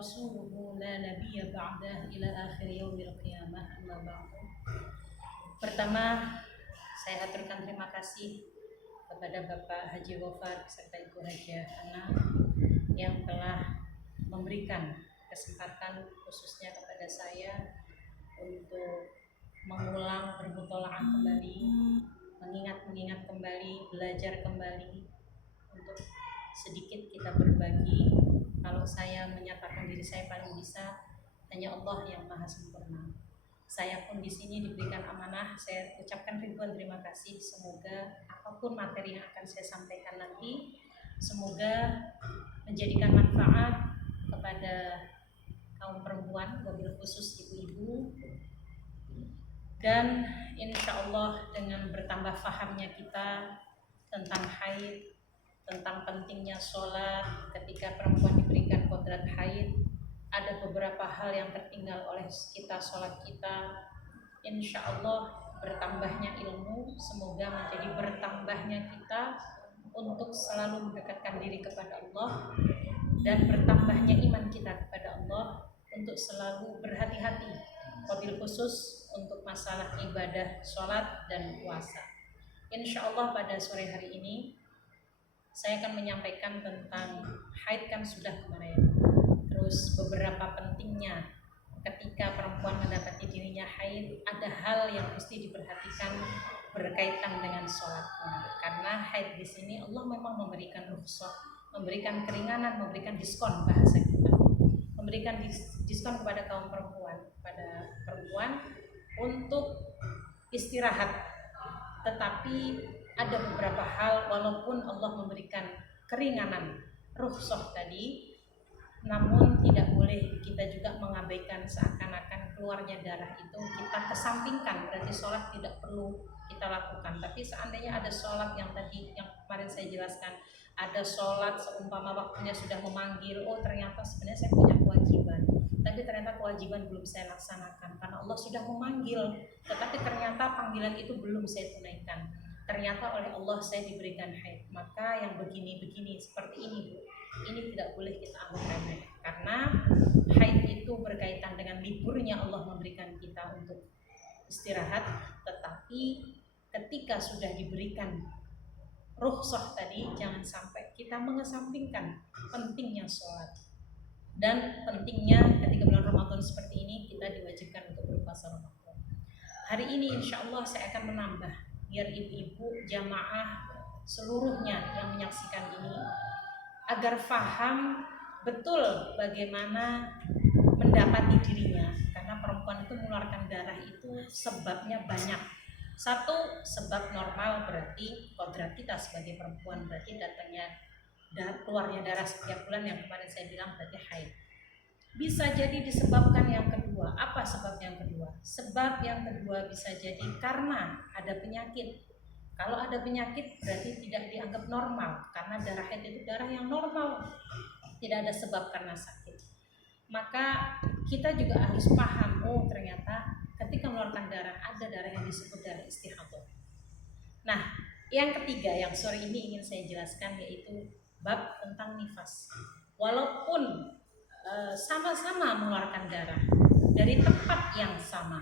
ورسوله لا نبي بعده إلى آخر يوم القيامة أما بعد. Pertama, saya aturkan terima kasih kepada Bapak Haji Gofar serta Ibu Hajah Ana yang telah memberikan kesempatan khususnya kepada saya untuk mengulang bermutolaah kembali, mengingat kembali, belajar kembali, untuk sedikit kita berbagi. Kalau saya menyatakan diri saya paling bisa, hanya Allah yang maha sempurna. Saya pun di sini diberikan amanah. Saya ucapkan ribuan terima kasih. Semoga apapun materi yang akan saya sampaikan nanti, semoga menjadikan manfaat kepada kaum perempuan, wabil khusus ibu-ibu. Dan insya Allah dengan bertambah fahamnya kita tentang haid, tentang pentingnya sholat ketika perempuan diberikan kodrat haid, ada beberapa hal yang tertinggal oleh kita sholat kita. Insya Allah bertambahnya ilmu semoga menjadi bertambahnya kita untuk selalu mendekatkan diri kepada Allah, dan bertambahnya iman kita kepada Allah untuk selalu berhati-hati, wabil khusus untuk masalah ibadah sholat dan puasa. Insya Allah pada sore hari ini saya akan menyampaikan tentang haid, kan sudah kemarin. Terus beberapa pentingnya ketika perempuan mendapati dirinya haid, ada hal yang mesti diperhatikan berkaitan dengan sholatnya. Karena haid di sini Allah memang memberikan rukhsah, memberikan keringanan, memberikan diskon, bahasa kita, memberikan diskon kepada kaum perempuan, pada perempuan untuk istirahat. Tetapi ada beberapa hal, walaupun Allah memberikan keringanan rukhsah tadi, namun tidak boleh kita juga mengabaikan seakan-akan keluarnya darah itu kita kesampingkan, berarti sholat tidak perlu kita lakukan. Tapi seandainya ada sholat yang tadi yang kemarin saya jelaskan, ada sholat seumpama waktunya sudah memanggil, oh ternyata sebenarnya saya punya kewajiban, tapi ternyata kewajiban belum saya laksanakan karena Allah sudah memanggil, tetapi ternyata panggilan itu belum saya tunaikan. Ternyata oleh Allah saya diberikan haid, maka yang begini-begini seperti ini Bu, ini tidak boleh kita anggap remeh, karena haid itu berkaitan dengan liburnya Allah memberikan kita untuk istirahat. Tetapi ketika sudah diberikan rukhsah tadi, jangan sampai kita mengesampingkan pentingnya sholat dan pentingnya ketika bulan Ramadan seperti ini kita diwajibkan untuk berpuasa Ramadan. Hari ini insya Allah saya akan menambah, biar ibu-ibu jamaah seluruhnya yang menyaksikan ini agar faham betul bagaimana mendapati dirinya, karena perempuan itu mengeluarkan darah itu sebabnya banyak. Satu, sebab normal, berarti kodrat kita sebagai perempuan, berarti datangnya keluarnya darah setiap bulan yang kemarin saya bilang berarti haid. Bisa jadi disebabkan yang kedua. Apa sebab yang kedua? Sebab yang kedua bisa jadi karena ada penyakit. Kalau ada penyakit berarti tidak dianggap normal, karena darah haid itu darah yang normal, tidak ada sebab karena sakit. Maka kita juga harus paham, oh ternyata ketika mengeluarkan darah ada darah yang disebut darah istihadah. Nah, yang ketiga yang sore ini ingin saya jelaskan yaitu bab tentang nifas. Walaupun sama-sama mengeluarkan darah dari tempat yang sama,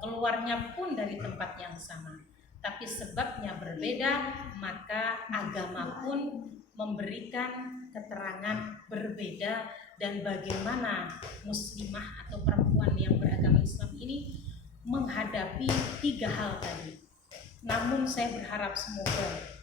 keluarnya pun dari tempat yang sama, tapi sebabnya berbeda, maka agama pun memberikan keterangan berbeda. Dan bagaimana muslimah atau perempuan yang beragama Islam ini menghadapi tiga hal tadi. Namun saya berharap semoga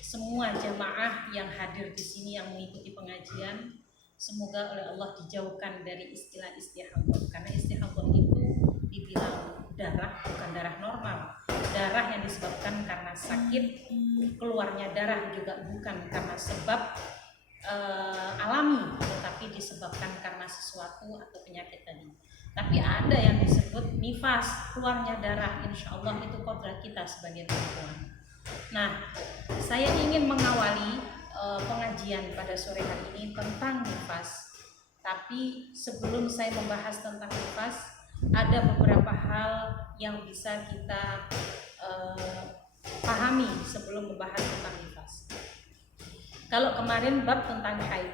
semua jamaah yang hadir di sini yang mengikuti pengajian, semoga oleh Allah dijauhkan dari istilah istihadah, karena istihadah itu dibilang darah, bukan darah normal. Darah yang disebabkan karena sakit, keluarnya darah juga bukan karena sebab alami, tetapi disebabkan karena sesuatu atau penyakit tadi. Tapi ada yang disebut nifas, keluarnya darah, insya Allah itu kodrat kita sebagai perempuan. Nah, saya ingin mengawali pengajian pada sore hari ini tentang nifas. Tapi sebelum saya membahas tentang nifas, ada beberapa hal yang bisa kita pahami sebelum membahas tentang nifas. Kalau kemarin bab tentang haid,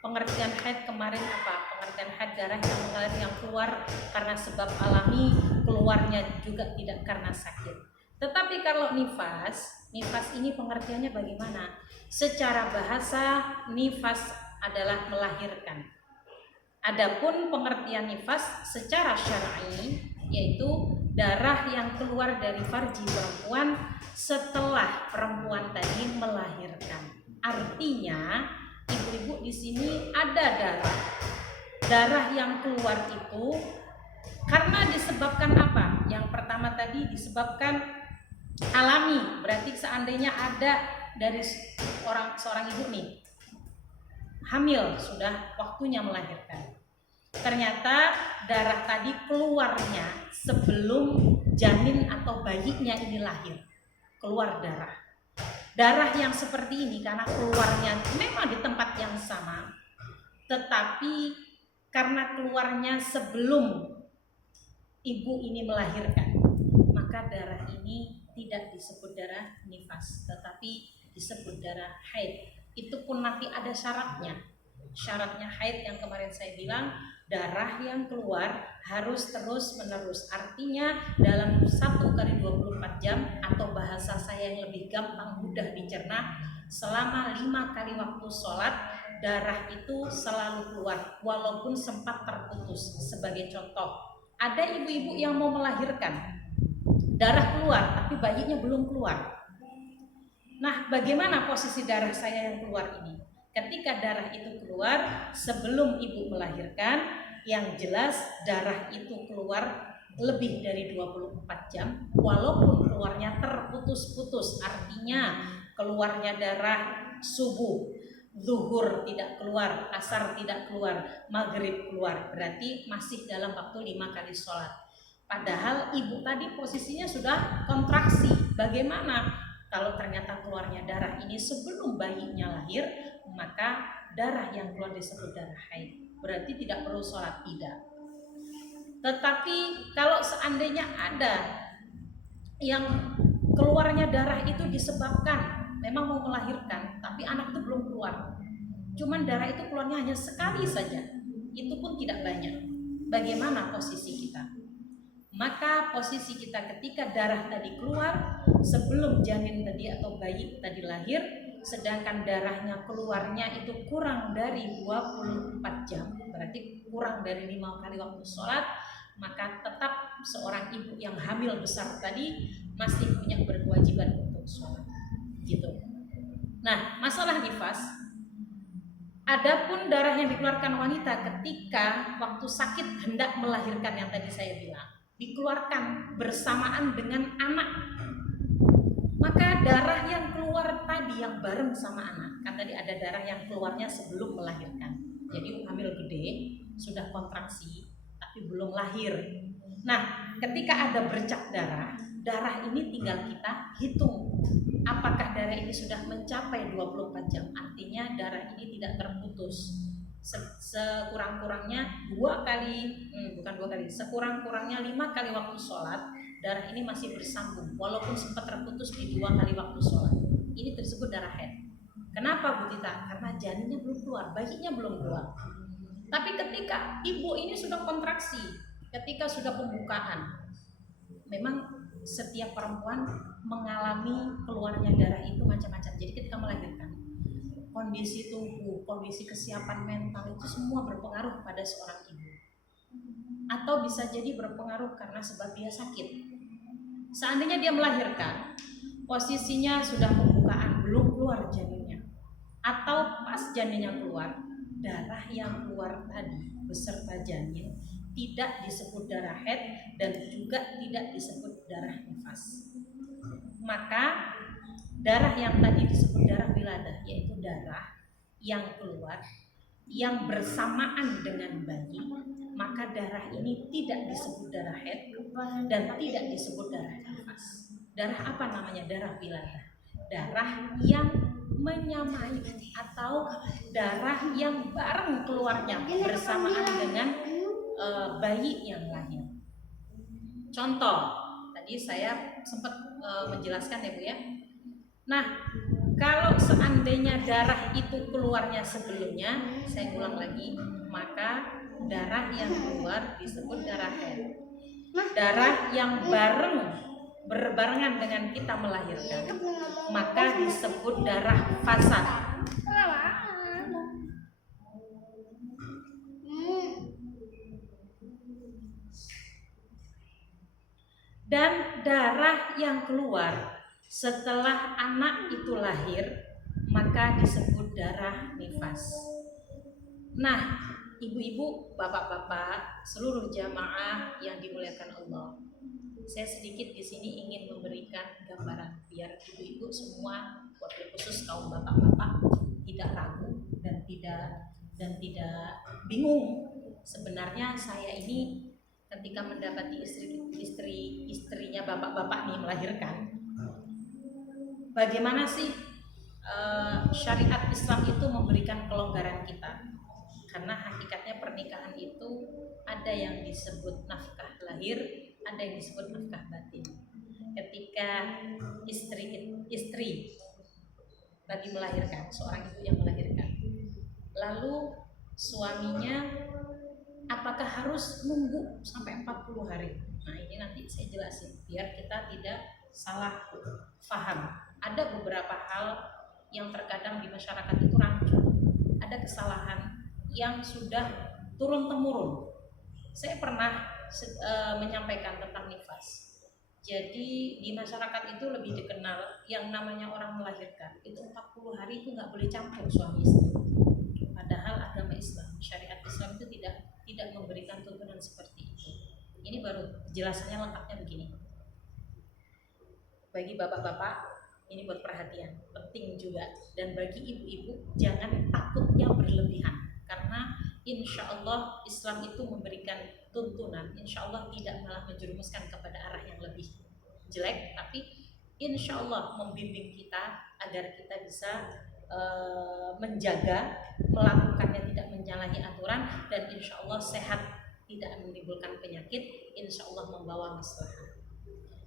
pengertian haid kemarin apa? mendapatkan haid, darah yang mengalir yang keluar karena sebab alami, keluarnya juga tidak karena sakit. Tetapi kalau nifas ini pengertiannya bagaimana? Secara bahasa nifas adalah melahirkan. Adapun pengertian nifas secara syar'i yaitu darah yang keluar dari farji perempuan setelah perempuan tadi melahirkan. Artinya ibu-ibu di sini ada darah yang keluar itu karena disebabkan apa? Yang pertama tadi disebabkan alami, berarti seandainya ada dari seorang ibu nih hamil, sudah waktunya melahirkan, ternyata darah tadi keluarnya sebelum janin atau bayinya ini lahir, keluar darah yang seperti ini karena keluarnya memang di tempat yang sama, tetapi karena keluarnya sebelum ibu ini melahirkan, maka darah ini tidak disebut darah nifas, tetapi disebut darah haid. Itu pun nanti ada syaratnya haid yang kemarin saya bilang, darah yang keluar harus terus menerus, artinya dalam 1 kali 24 jam atau bahasa saya yang lebih gampang mudah dicerna, selama 5 kali waktu sholat darah itu selalu keluar walaupun sempat terputus. Sebagai contoh, ada ibu-ibu yang mau melahirkan, darah keluar tapi bayinya belum keluar. Nah, bagaimana posisi darah saya yang keluar ini? Ketika darah itu keluar sebelum ibu melahirkan, yang jelas darah itu keluar lebih dari 24 jam walaupun keluarnya terputus-putus, artinya keluarnya darah subuh, zuhur tidak keluar, asar tidak keluar, maghrib keluar, berarti masih dalam waktu 5 kali sholat. Padahal ibu tadi posisinya sudah kontraksi. Bagaimana kalau ternyata keluarnya darah ini sebelum bayinya lahir? Maka darah yang keluar disebut darah haid. Berarti tidak perlu sholat, tidak. Tetapi kalau seandainya ada yang keluarnya darah itu disebabkan memang mau melahirkan, tapi anak itu belum keluar, cuman darah itu keluarnya hanya sekali saja, itu pun tidak banyak. Bagaimana posisi kita? Maka posisi kita ketika darah tadi keluar sebelum janin tadi atau bayi tadi lahir, sedangkan darahnya keluarnya itu kurang dari 24 jam, berarti kurang dari 5 kali waktu sholat, maka tetap seorang ibu yang hamil besar tadi masih punya berkewajiban untuk sholat, gitu. Nah, masalah nifas, adapun darah yang dikeluarkan wanita ketika waktu sakit hendak melahirkan yang tadi saya bilang, dikeluarkan bersamaan dengan anak, maka darah yang keluar tadi yang bareng sama anak, kan tadi ada darah yang keluarnya sebelum melahirkan, jadi hamil gede sudah kontraksi tapi belum lahir. Nah, ketika ada bercak darah ini tinggal kita hitung apakah darah ini sudah mencapai 24 jam, artinya darah ini tidak terputus. Sekurang-kurangnya sekurang-kurangnya 5 kali waktu sholat darah ini masih bersambung walaupun sempat terputus di 2 kali waktu sholat. Ini tersebut darah haid. Kenapa Bu Tita? Karena janinnya belum keluar, bayinya belum keluar. Tapi ketika ibu ini sudah kontraksi, ketika sudah pembukaan, memang setiap perempuan mengalami keluarnya darah itu macam-macam. Jadi ketika melahirkan, kondisi tubuh, kondisi kesiapan mental itu semua berpengaruh pada seorang ibu. Atau bisa jadi berpengaruh karena sebab dia sakit. Seandainya dia melahirkan, posisinya sudah pembukaan, belum keluar janinnya, atau pas janinnya keluar, darah yang keluar tadi beserta janin tidak disebut darah haid dan juga tidak disebut darah nifas. Maka darah yang tadi disebut darah wiladah, yaitu darah yang keluar yang bersamaan dengan bayi, maka darah ini tidak disebut darah haid dan tidak disebut darah nifas. Darah apa namanya? Darah wiladah. Darah yang menyamai atau darah yang bareng keluarnya bersamaan dengan bayi yang lahir. Contoh, tadi saya sempat menjelaskan ya Bu ya. Nah, Kalau seandainya darah itu keluarnya sebelumnya, saya ulang lagi, maka darah yang keluar disebut darah haid. Darah yang berbarengan dengan kita melahirkan, maka disebut darah fasad. Dan darah yang keluar setelah anak itu lahir, maka disebut darah nifas. Nah, ibu-ibu, bapak-bapak, seluruh jamaah yang dimuliakan Allah, saya sedikit di sini ingin memberikan gambaran biar ibu-ibu semua, wabil khusus kaum bapak-bapak, tidak ragu dan tidak bingung. Sebenarnya saya ini ketika mendapati istrinya bapak-bapak nih melahirkan, bagaimana sih syariat Islam itu memberikan kelonggaran kita? Karena hakikatnya pernikahan itu ada yang disebut nafkah lahir, ada yang disebut nafkah batin. Ketika istri tadi melahirkan, seorang ibu yang melahirkan, lalu suaminya apakah harus nunggu sampai 40 hari? Nah, ini nanti saya jelasin biar kita tidak salah paham. Ada beberapa hal yang terkadang di masyarakat itu rancu. Ada kesalahan yang sudah turun-temurun. Saya pernah menyampaikan tentang nifas. Jadi di masyarakat itu lebih dikenal yang namanya orang melahirkan. Itu 40 hari itu nggak boleh campur suami istri. Padahal agama Islam, syariat Islam itu tidak memberikan tuntunan seperti itu. Ini baru penjelasannya lengkapnya begini. Bagi bapak-bapak, ini buat perhatian, penting juga. Dan bagi ibu-ibu, jangan takutnya berlebihan. Karena insya Allah Islam itu memberikan tuntunan, insya Allah tidak malah menjerumuskan kepada arah yang lebih jelek, tapi insya Allah membimbing kita agar kita bisa menjaga, melakukannya tidak menyalahi aturan, dan insya Allah sehat, tidak menimbulkan penyakit, insya Allah membawa maslahat.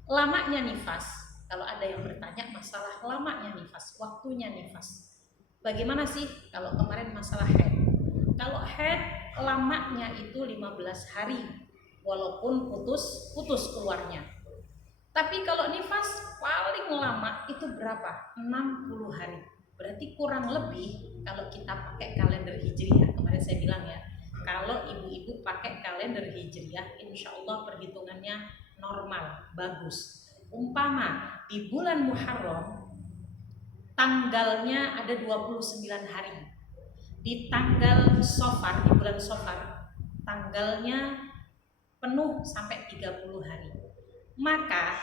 Lamanya nifas, kalau ada yang bertanya masalah lamanya nifas, waktunya nifas, bagaimana sih kalau kemarin masalah haid? Kalau haid lamanya itu 15 hari walaupun putus keluarnya. Tapi kalau nifas paling lama itu berapa? 60 hari. Berarti kurang lebih kalau kita pakai kalender hijriah, kemarin saya bilang ya, kalau ibu-ibu pakai kalender hijriah, insya Allah perhitungannya normal, bagus. Umpama di bulan Muharram tanggalnya ada 29 hari, di tanggal Safar, di bulan Safar tanggalnya penuh sampai 30 hari, maka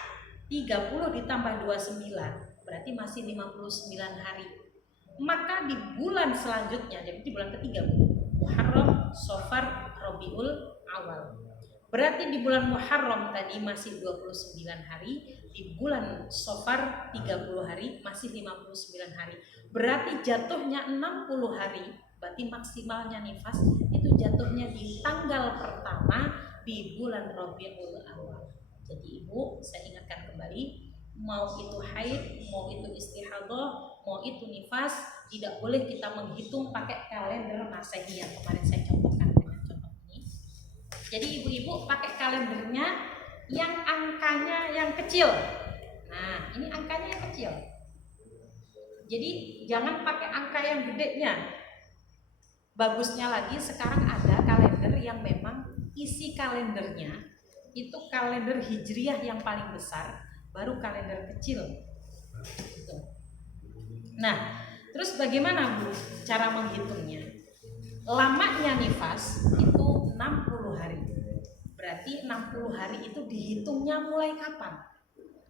30 ditambah 29 berarti masih 59 hari. Maka di bulan selanjutnya, jadi di bulan ketiga, Muharram, Safar, Rabiul Awal, berarti di bulan Muharram tadi masih 29 hari, di bulan Safar 30 hari, masih 59 hari. Berarti jatuhnya 60 hari, berarti maksimalnya nifas itu jatuhnya di tanggal pertama di bulan Rabiul Awal. Jadi ibu, saya ingatkan kembali, mau itu haid, mau itu istihadah, mau itu nifas, tidak boleh kita menghitung pakai kalender Masehi yang kemarin saya contohkan dengan contoh ini. Jadi ibu-ibu pakai kalendernya yang angkanya yang kecil. Nah, ini angkanya yang kecil. Jadi jangan pakai angka yang gedenya. Bagusnya lagi sekarang ada kalender yang memang isi kalendernya itu kalender hijriah yang paling besar, baru kalender kecil. Nah, terus bagaimana Bu cara menghitungnya? Lamanya nifas itu 60 hari. Berarti 60 hari itu dihitungnya mulai kapan?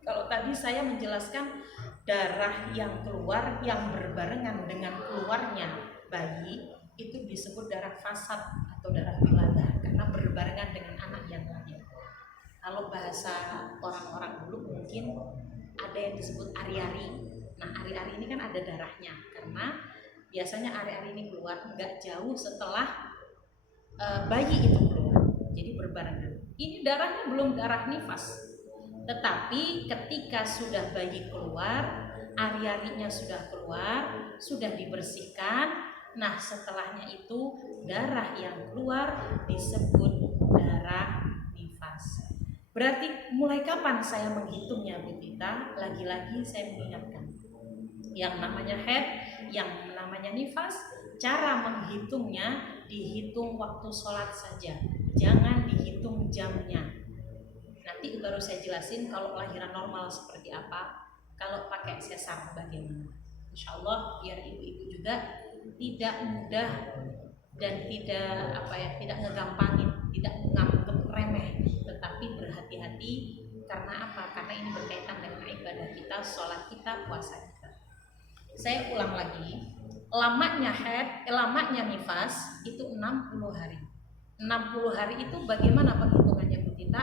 Kalau tadi saya menjelaskan darah yang keluar yang berbarengan dengan keluarnya bayi itu disebut darah fasad atau darah wiladah karena berbarengan dengan anak yang lahir. Kalau bahasa orang-orang dulu mungkin ada yang disebut ari-ari. Nah, ari-ari ini kan ada darahnya karena biasanya ari-ari ini keluar nggak jauh setelah bayi itu keluar, jadi berbarengan. Ini darahnya belum darah nifas, tetapi ketika sudah bayi keluar ari-arinya sudah keluar, sudah dibersihkan. Nah, setelahnya itu darah yang keluar disebut darah nifas. Berarti mulai kapan saya menghitungnya, Bu Tita? Lagi-lagi saya mengingatkan, yang namanya haid, yang namanya nifas, cara menghitungnya dihitung waktu sholat saja, jangan dihitung jamnya. Nanti baru saya jelasin kalau kelahiran normal seperti apa, kalau pakai sesar bagaimana. Insya Allah biar ibu-ibu juga tidak mudah dan tidak ngegampangin, tidak nganggep remeh, tetapi berhati-hati. Karena apa? Karena ini berkaitan dengan ibadah kita, sholat kita, puasa kita. Saya ulang lagi, lamanya haid, lamanya nifas itu 60 hari. 60 hari itu bagaimana penghitungannya, Bu Tita?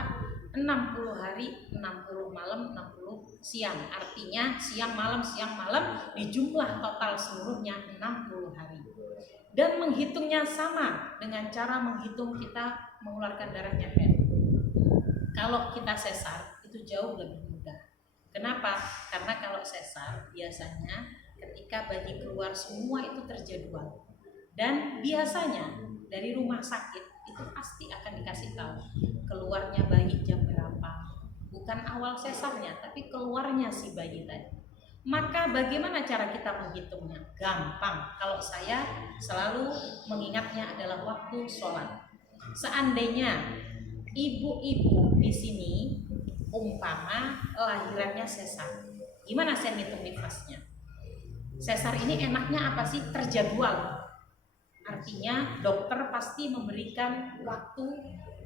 60 hari, 60 malam, 60 siang. Artinya siang malam di jumlah total seluruhnya 60 hari. Dan menghitungnya sama dengan cara menghitung kita mengeluarkan darahnya haid. Kalau kita sesar itu jauh lebih mudah. Kenapa? Karena kalau sesar biasanya ketika bayi keluar semua itu terjadwal. Dan biasanya dari rumah sakit itu pasti akan dikasih tahu keluarnya bayi jam berapa, bukan awal sesarnya tapi keluarnya si bayi tadi. Maka bagaimana cara kita menghitungnya? Gampang. Kalau saya selalu mengingatnya adalah waktu sholat. Seandainya ibu-ibu di sini umpama lahirannya sesar, gimana saya ngitung nifasnya? Sesar ini enaknya apa sih? Terjadwal. Artinya dokter pasti memberikan waktu,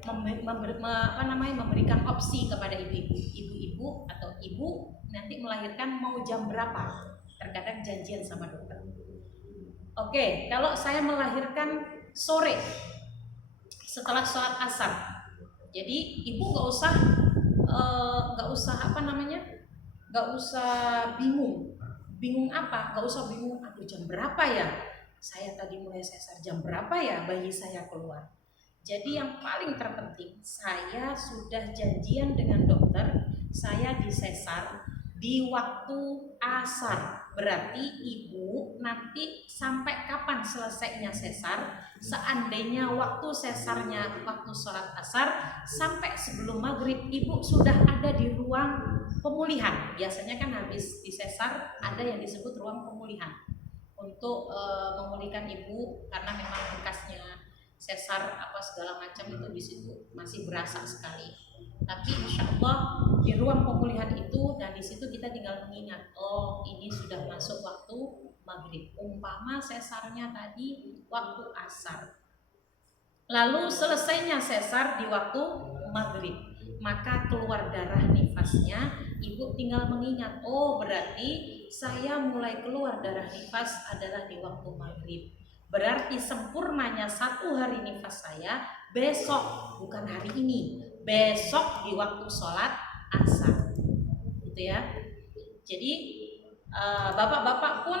memberikan opsi kepada ibu-ibu atau ibu nanti melahirkan mau jam berapa. Terkadang janjian sama dokter. Oke, kalau saya melahirkan sore setelah sholat asar, jadi ibu nggak usah bingung apa? Nggak usah bingung. Aduh, jam berapa ya? Saya tadi mulai sesar, jam berapa ya bayi saya keluar? Jadi yang paling terpenting, saya sudah janjian dengan dokter, saya disesar di waktu asar. Berarti ibu nanti sampai kapan selesainya sesar? Seandainya waktu sesarnya waktu sholat asar sampai sebelum maghrib, ibu sudah ada di ruang pemulihan. Biasanya kan habis disesar ada yang disebut ruang pemulihan untuk memulihkan ibu, karena memang bekasnya sesar apa segala macam itu di situ masih berasa sekali. Tapi insya Allah di ruang pemulihan itu dan di situ kita tinggal mengingat, oh ini sudah masuk waktu maghrib. Umpama sesarnya tadi waktu asar, lalu selesainya sesar di waktu maghrib, maka keluar darah nifasnya, ibu tinggal mengingat, oh berarti saya mulai keluar darah nifas adalah di waktu maghrib. Berarti sempurnanya 1 hari nifas saya besok, bukan hari ini, besok di waktu sholat asar, gitu ya. Jadi bapak-bapak pun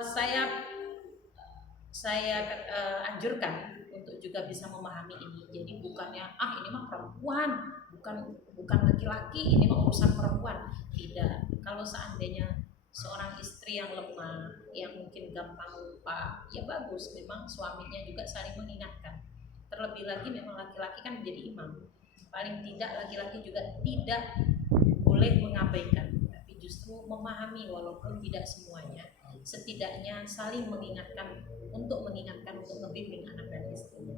saya anjurkan untuk juga bisa memahami ini. Jadi bukannya ini mah perempuan, bukan laki-laki, ini mah urusan perempuan. Tidak. Kalau seandainya seorang istri yang lemah, yang mungkin gampang lupa, ya bagus, memang suaminya juga saling mengingatkan. Terlebih lagi memang laki-laki kan menjadi imam. Paling tidak laki-laki juga tidak boleh mengabaikan, tapi justru memahami walaupun tidak semuanya. Setidaknya saling mengingatkan untuk membimbing anak dan istrinya.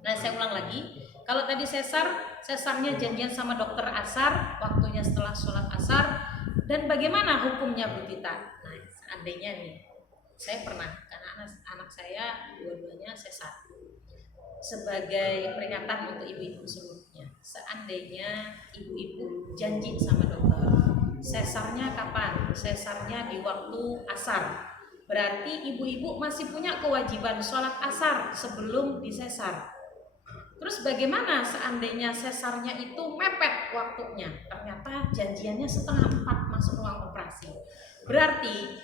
Nah, saya ulang lagi. Kalau tadi sesarnya janjian sama dokter asar, waktunya setelah sholat asar. Dan bagaimana hukumnya, Bu Tita? Nah, seandainya nih, saya pernah, karena anak saya dua-duanya sesar. Sebagai peringatan untuk ibu-ibu seluruhnya, seandainya ibu-ibu janji sama dokter, sesarnya kapan? Sesarnya di waktu asar. Berarti ibu-ibu masih punya kewajiban sholat asar sebelum disesar. Terus bagaimana seandainya sesarnya itu mepet waktunya? Ternyata janjiannya 3:30 masuk ruang operasi. Berarti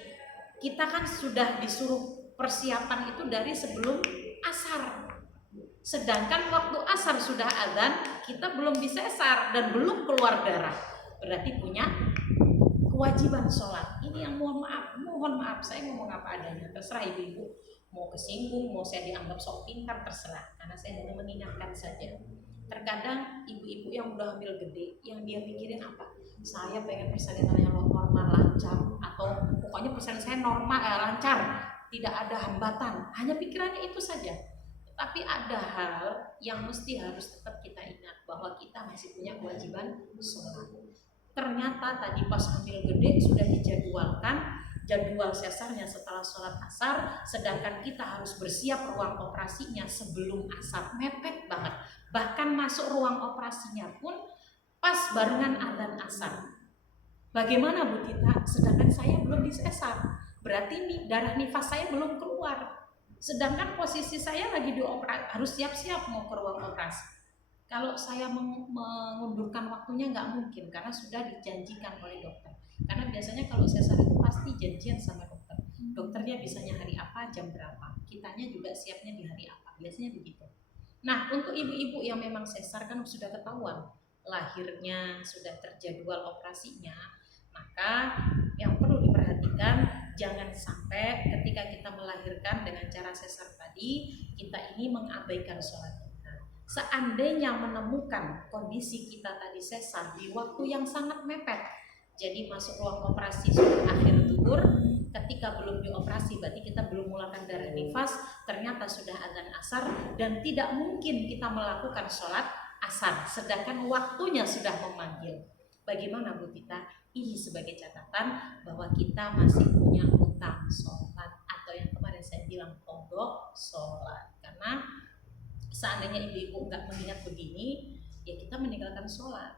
kita kan sudah disuruh persiapan itu dari sebelum asar. Sedangkan waktu asar sudah azan, kita belum disesar dan belum keluar darah. Berarti punya kewajiban sholat. Ini yang mohon maaf, saya ngomong apa adanya, terserah ibu-ibu mau kesinggung, mau saya dianggap sok pintar, terserah, karena saya hanya mengingatkan saja. Terkadang ibu-ibu yang udah hamil gede, yang dia pikirin apa? Saya pengen persalinannya normal, lancar, atau pokoknya persalinan saya normal, lancar, tidak ada hambatan, hanya pikirannya itu saja. Tapi ada hal yang mesti harus tetap kita ingat, bahwa kita masih punya kewajiban sholat. Ternyata tadi pas hamil gede sudah dijadwalkan jadwal sesarnya setelah sholat asar, sedangkan kita harus bersiap ruang operasinya sebelum asar, mepet banget. Bahkan masuk ruang operasinya pun pas barengan adzan asar. Bagaimana Bu Tita? Sedangkan saya belum disesar, berarti darah nifas saya belum keluar. Sedangkan posisi saya lagi harus siap-siap mau ke ruang operasi. Kalau saya mengundurkan waktunya nggak mungkin, karena sudah dijanjikan oleh dokter. Karena biasanya kalau sesar itu pasti janjian sama dokter. Dokternya bisanya hari apa, jam berapa. Kitanya juga siapnya di hari apa. Biasanya begitu. Nah, untuk ibu-ibu yang memang sesar kan sudah ketahuan lahirnya, sudah terjadwal operasinya, maka yang perlu diperhatikan, jangan sampai ketika kita melahirkan dengan cara sesar tadi, kita ini mengabaikan sholat. Seandainya menemukan kondisi kita tadi sesar di waktu yang sangat mepet, jadi masuk ruang operasi sudah akhir zuhur, ketika belum dioperasi berarti kita belum mengeluarkan darah nifas, ternyata sudah adzan asar dan tidak mungkin kita melakukan sholat asar, sedangkan waktunya sudah memanggil. Bagaimana Bu Tita? Ini sebagai catatan bahwa kita masih punya utang sholat, atau yang kemarin saya bilang qadha sholat. Karena seandainya ibu-ibu nggak mengingat begini, ya kita meninggalkan sholat.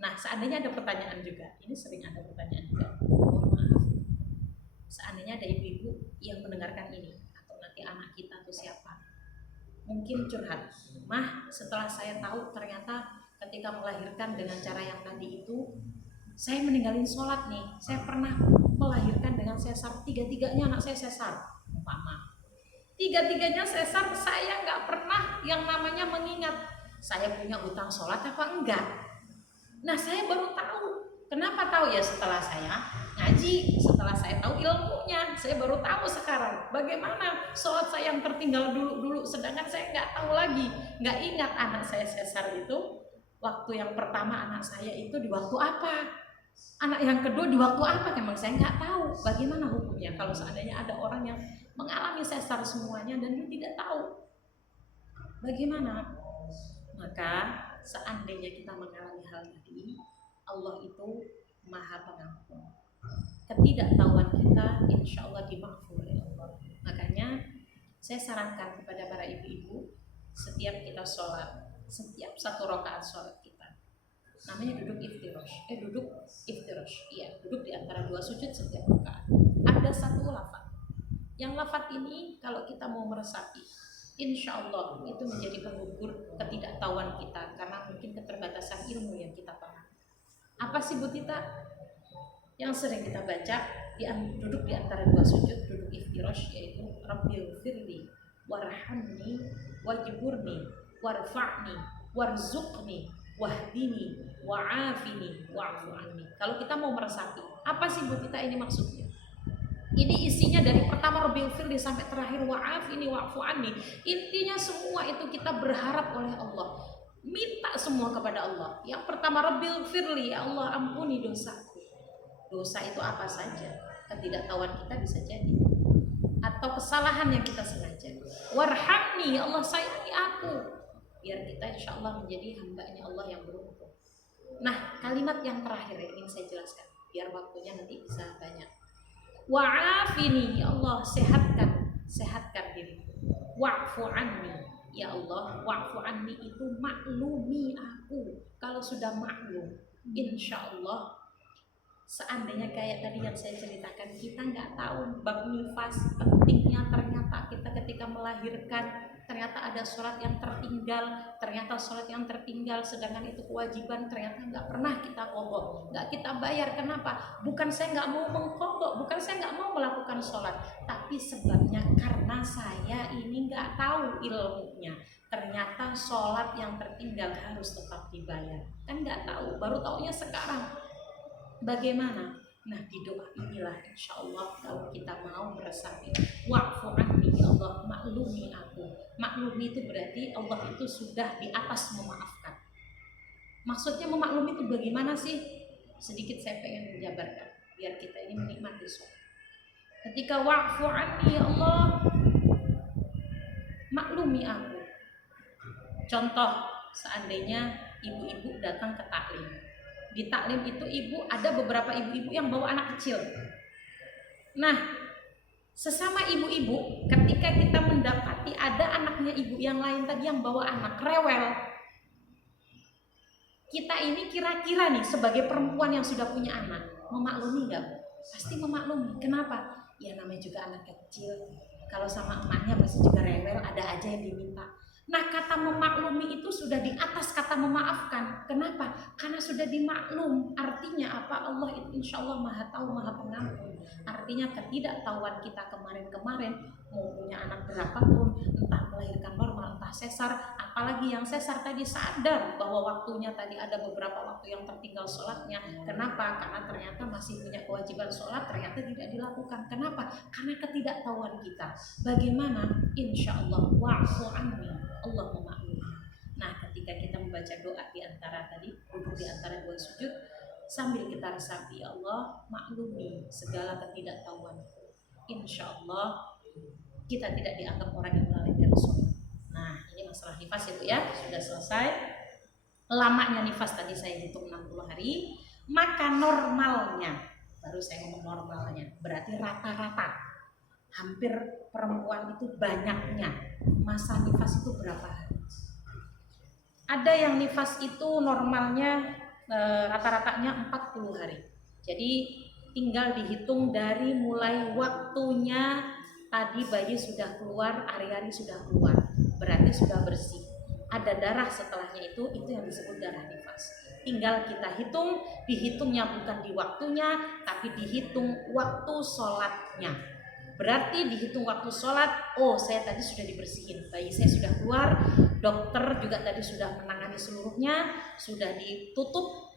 Nah, seandainya ada pertanyaan juga, ini sering ada pertanyaan juga, mohon maaf, seandainya ada ibu-ibu yang mendengarkan ini, atau nanti anak kita atau siapa, mungkin curhat, Mah, setelah saya tahu ternyata ketika melahirkan dengan cara yang tadi itu, saya meninggalin sholat nih, saya pernah melahirkan dengan sesar, tiga-tiganya anak saya sesar, umpama. Tiga-tiganya sesar, saya nggak pernah yang namanya mengingat saya punya utang sholat apa enggak. Nah, saya baru tahu. Kenapa tahu ya? Setelah saya ngaji, setelah saya tahu ilmunya, saya baru tahu sekarang bagaimana sholat saya yang tertinggal dulu, sedangkan saya nggak tahu lagi, nggak ingat anak saya sesar itu waktu yang pertama anak saya itu di waktu apa, anak yang kedua di waktu apa, memang saya nggak tahu. Bagaimana hukumnya kalau seandainya ada orang yang mengalami sesar semuanya dan dia tidak tahu, bagaimana? Maka seandainya kita mengalami hal tadi, Allah itu Maha Pengampun. Ketidaktahuan kita insya Allah dimaafkan oleh Allah. Makanya saya sarankan kepada para ibu-ibu, setiap kita sholat, setiap satu rakaat sholat kita, namanya duduk iftirash, duduk di antara dua sujud setiap rakaat. Ada satu lafaz. Yang lafaz ini kalau kita mau meresapi, insya Allah itu menjadi penggugur ketidaktahuan kita, karena mungkin keterbatasan ilmu yang kita paham. Apa sih Bu Tita? Yang sering kita baca duduk di antara dua sujud, duduk iftirash, yaitu Rabbighfirli warhamni wajburni warfa'ni warzuqni wahdini wa'afini wa'fu anni. Kalau kita mau meresapi, apa sih Bu Tita ini maksudnya? Ini isinya dari pertama Rabbighfirli sampai terakhir wa'afini wa'fu anni. Intinya semua itu kita berharap oleh Allah, minta semua kepada Allah. Yang pertama Rabbighfirli, ya Allah ampuni dosaku. Dosa itu apa saja, ketidaktahuan kita bisa jadi, atau kesalahan yang kita sengaja. Warhamni, ya Allah sayangi aku, biar kita insya Allah menjadi hambanya Allah yang beruntung. Nah, kalimat yang terakhir yang ingin saya jelaskan, biar waktunya nanti bisa banyak. Wa'afini, ya Allah sehatkan diriku. Wa'fu anni, ya Allah, wa'fu anni itu maklumi aku. Kalau sudah maklum, insya Allah, seandainya kayak tadi yang saya ceritakan, kita nggak tahu bab nifas pentingnya, ternyata kita ketika melahirkan ternyata ada sholat yang tertinggal, sedangkan itu kewajiban, ternyata nggak pernah kita qadha, nggak kita bayar. Kenapa? Bukan saya nggak mau mengqadha, bukan saya nggak mau melakukan sholat, tapi sebabnya karena saya ini nggak tahu ilmunya. Ternyata sholat yang tertinggal harus tetap dibayar, kan nggak tahu, baru taunya sekarang. Bagaimana? Nah, di doa inilah insya Allah kalau kita mau meresapi wa'fu anni ya Allah, maklumi aku. Maklumi itu berarti Allah itu sudah di atas memaafkan. Maksudnya memaklumi itu bagaimana sih? Sedikit saya pengen menjabarkan biar kita ini menikmati sholat. Ketika wa'fu anni ya Allah, maklumi aku. Contoh, seandainya ibu-ibu datang ke taklim. Di taklim itu ada beberapa ibu-ibu yang bawa anak kecil. Nah, sesama ibu-ibu ketika kita mendapati ada anaknya ibu yang lain tadi yang bawa anak rewel, kita ini kira-kira nih sebagai perempuan yang sudah punya anak, memaklumi nggak? Pasti memaklumi. Kenapa? Ya namanya juga anak kecil. Kalau sama emaknya pasti juga rewel, ada aja yang diminta. Nah, kata memaklumi itu sudah di atas kata memaafkan. Kenapa? Karena sudah dimaklum. Artinya apa? Allah itu insya Allah maha tahu, maha pengampun. Artinya ketidaktahuan kita kemarin-kemarin, mau punya anak berapapun, entah melahirkan normal, entah sesar, apalagi yang sesar tadi sadar bahwa waktunya tadi ada beberapa waktu yang tertinggal sholatnya. Kenapa? Karena ternyata masih punya kewajiban sholat, ternyata tidak dilakukan. Kenapa? Karena ketidaktahuan kita. Bagaimana? Insya Allah wa'fu anni, Allah memaklumi. Nah, ketika kita membaca doa di antara tadi, duduk di antara dua sujud, sambil kita resapi, ya Allah maklumi segala ketidaktahuan. Insya Allah kita tidak dianggap orang yang melalaikan sholat. Nah, ini masalah nifas itu ya, sudah selesai. Lamanya nifas tadi saya hitung 60 hari, maka normalnya, baru saya ngomong normalnya, berarti rata-rata hampir perempuan itu banyaknya masa nifas itu berapa hari? Ada yang nifas itu normalnya rata-ratanya 40 hari. Jadi tinggal dihitung dari mulai waktunya tadi bayi sudah keluar, ari-ari sudah keluar, berarti sudah bersih. Ada darah setelahnya itu yang disebut darah nifas. Tinggal kita hitung, dihitungnya bukan di waktunya, tapi dihitung waktu sholatnya. Berarti dihitung waktu sholat, oh saya tadi sudah dibersihin, bayi saya sudah keluar, dokter juga tadi sudah menangani seluruhnya, sudah ditutup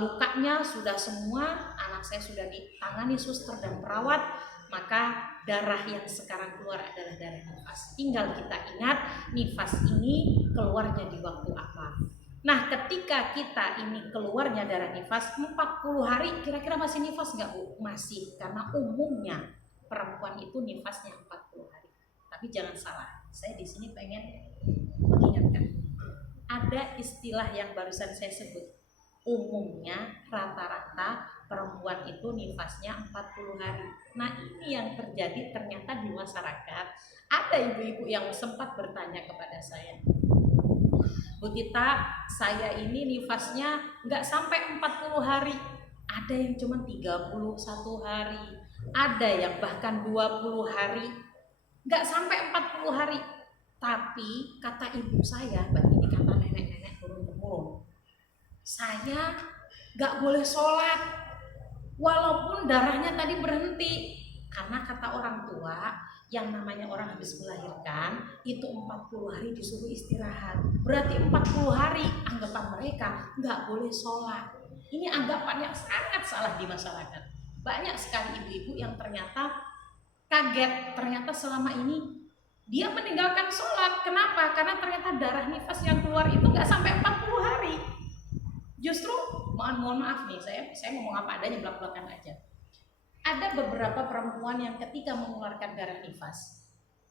lukanya, sudah semua, anak saya sudah ditangani suster dan perawat, maka darah yang sekarang keluar adalah darah nifas. Tinggal kita ingat nifas ini keluarnya di waktu apa. Nah, ketika kita ini keluarnya darah nifas 40 hari, kira-kira masih nifas nggak Bu? Masih, karena umumnya perempuan itu nifasnya 40 hari. Tapi jangan salah, saya di sini pengen mengingatkan. Ada istilah yang barusan saya sebut. Umumnya rata-rata perempuan itu nifasnya 40 hari. Nah, ini yang terjadi ternyata di masyarakat. Ada ibu-ibu yang sempat bertanya kepada saya, Bu Tita, saya ini nifasnya nggak sampai 40 hari. Ada yang cuma 31 hari. Ada yang bahkan 20 hari, nggak sampai 40 hari. Tapi kata ibu saya, berarti ini kata nenek-nenek turun-temurun, saya nggak boleh sholat walaupun darahnya tadi berhenti. Karena kata orang tua, yang namanya orang habis melahirkan itu 40 hari disuruh istirahat. Berarti 40 hari anggapan mereka nggak boleh sholat. Ini anggapan yang sangat salah di masyarakat. Banyak sekali ibu-ibu yang ternyata kaget, ternyata selama ini dia meninggalkan sholat. Kenapa? Karena ternyata darah nifas yang keluar itu nggak sampai 40 hari. Justru, mohon maaf nih, saya ngomong apa adanya, belak-belakan aja. Ada beberapa perempuan yang ketika mengeluarkan darah nifas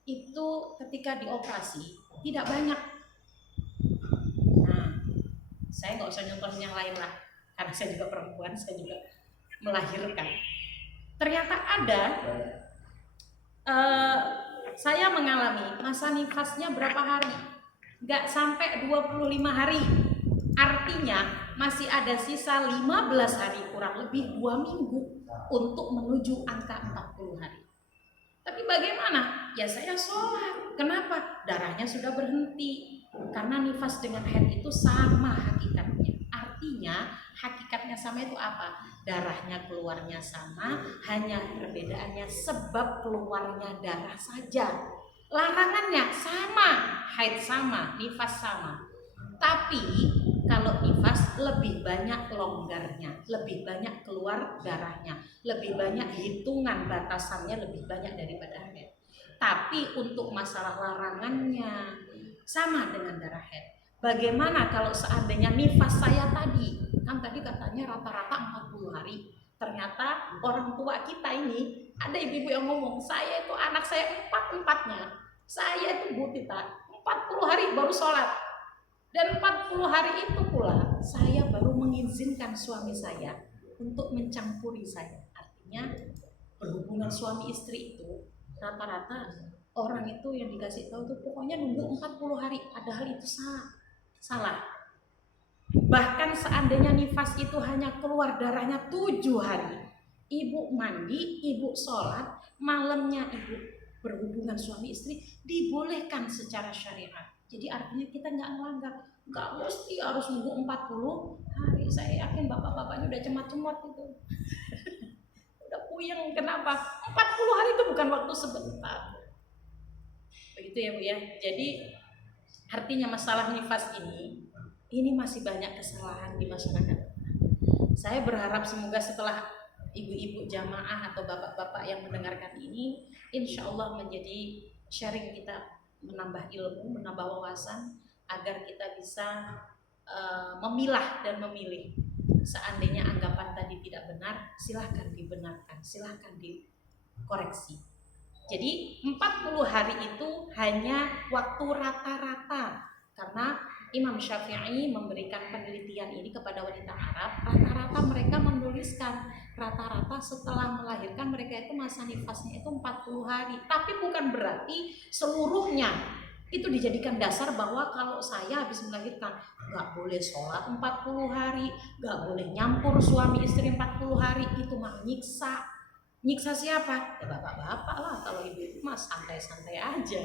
itu ketika dioperasi tidak banyak. Nah, saya nggak usah nyontohin yang lain lah, karena saya juga perempuan, saya juga melahirkan. Ternyata ada, saya mengalami masa nifasnya berapa hari? Nggak sampai 25 hari. Artinya masih ada sisa 15 hari, kurang lebih 2 minggu untuk menuju angka 40 hari. Tapi bagaimana? Ya saya sholat. Kenapa? Darahnya sudah berhenti. Karena nifas dengan haid itu sama hakikatnya. Artinya hakikatnya sama itu apa? Darahnya keluarnya sama, hanya perbedaannya sebab keluarnya darah saja. Larangannya sama, haid sama, nifas sama. Tapi kalau nifas lebih banyak longgarnya, lebih banyak keluar darahnya, lebih banyak hitungan batasannya lebih banyak daripada haid. Tapi untuk masalah larangannya sama dengan darah haid. Bagaimana kalau seandainya nifas saya tadi, kan tadi katanya rata-rata 40 hari. Ternyata orang tua kita ini, ada ibu-ibu yang ngomong, saya itu anak saya empat-empatnya. Saya itu Bu Tita, 40 hari baru sholat. Dan 40 hari itu pula saya baru mengizinkan suami saya untuk mencampuri saya. Artinya berhubungan suami istri itu rata-rata orang itu yang dikasih tahu itu pokoknya nunggu 40 hari, padahal itu salah. Bahkan seandainya nifas itu hanya keluar darahnya 7 hari, ibu mandi, ibu sholat, malamnya ibu berhubungan suami istri dibolehkan secara syariat. Jadi artinya kita nggak melanggar, nggak mesti harus nunggu 40 hari. Saya yakin bapak-bapaknya udah cemat-cemat itu. Udah puyeng, kenapa? 40 hari itu bukan waktu sebentar. Begitu ya Bu ya. Jadi artinya masalah nifas ini masih banyak kesalahan di masyarakat. Saya berharap semoga setelah ibu-ibu jamaah atau bapak-bapak yang mendengarkan ini, insya Allah menjadi sharing kita, menambah ilmu, menambah wawasan, agar kita bisa memilah dan memilih. Seandainya anggapan tadi tidak benar, silahkan dibenarkan, silahkan dikoreksi. Jadi 40 hari itu hanya waktu rata-rata, karena Imam Syafi'i memberikan penelitian ini kepada wanita Arab. Rata-rata mereka menuliskan rata-rata setelah melahirkan mereka itu masa nifasnya itu 40 hari. Tapi bukan berarti seluruhnya itu dijadikan dasar bahwa kalau saya habis melahirkan nggak boleh sholat 40 hari, nggak boleh nyampur suami istri 40 hari, itu mah nyiksa. Nyiksa siapa? Ya bapak-bapak lah, kalau ibu-ibu mah santai-santai aja.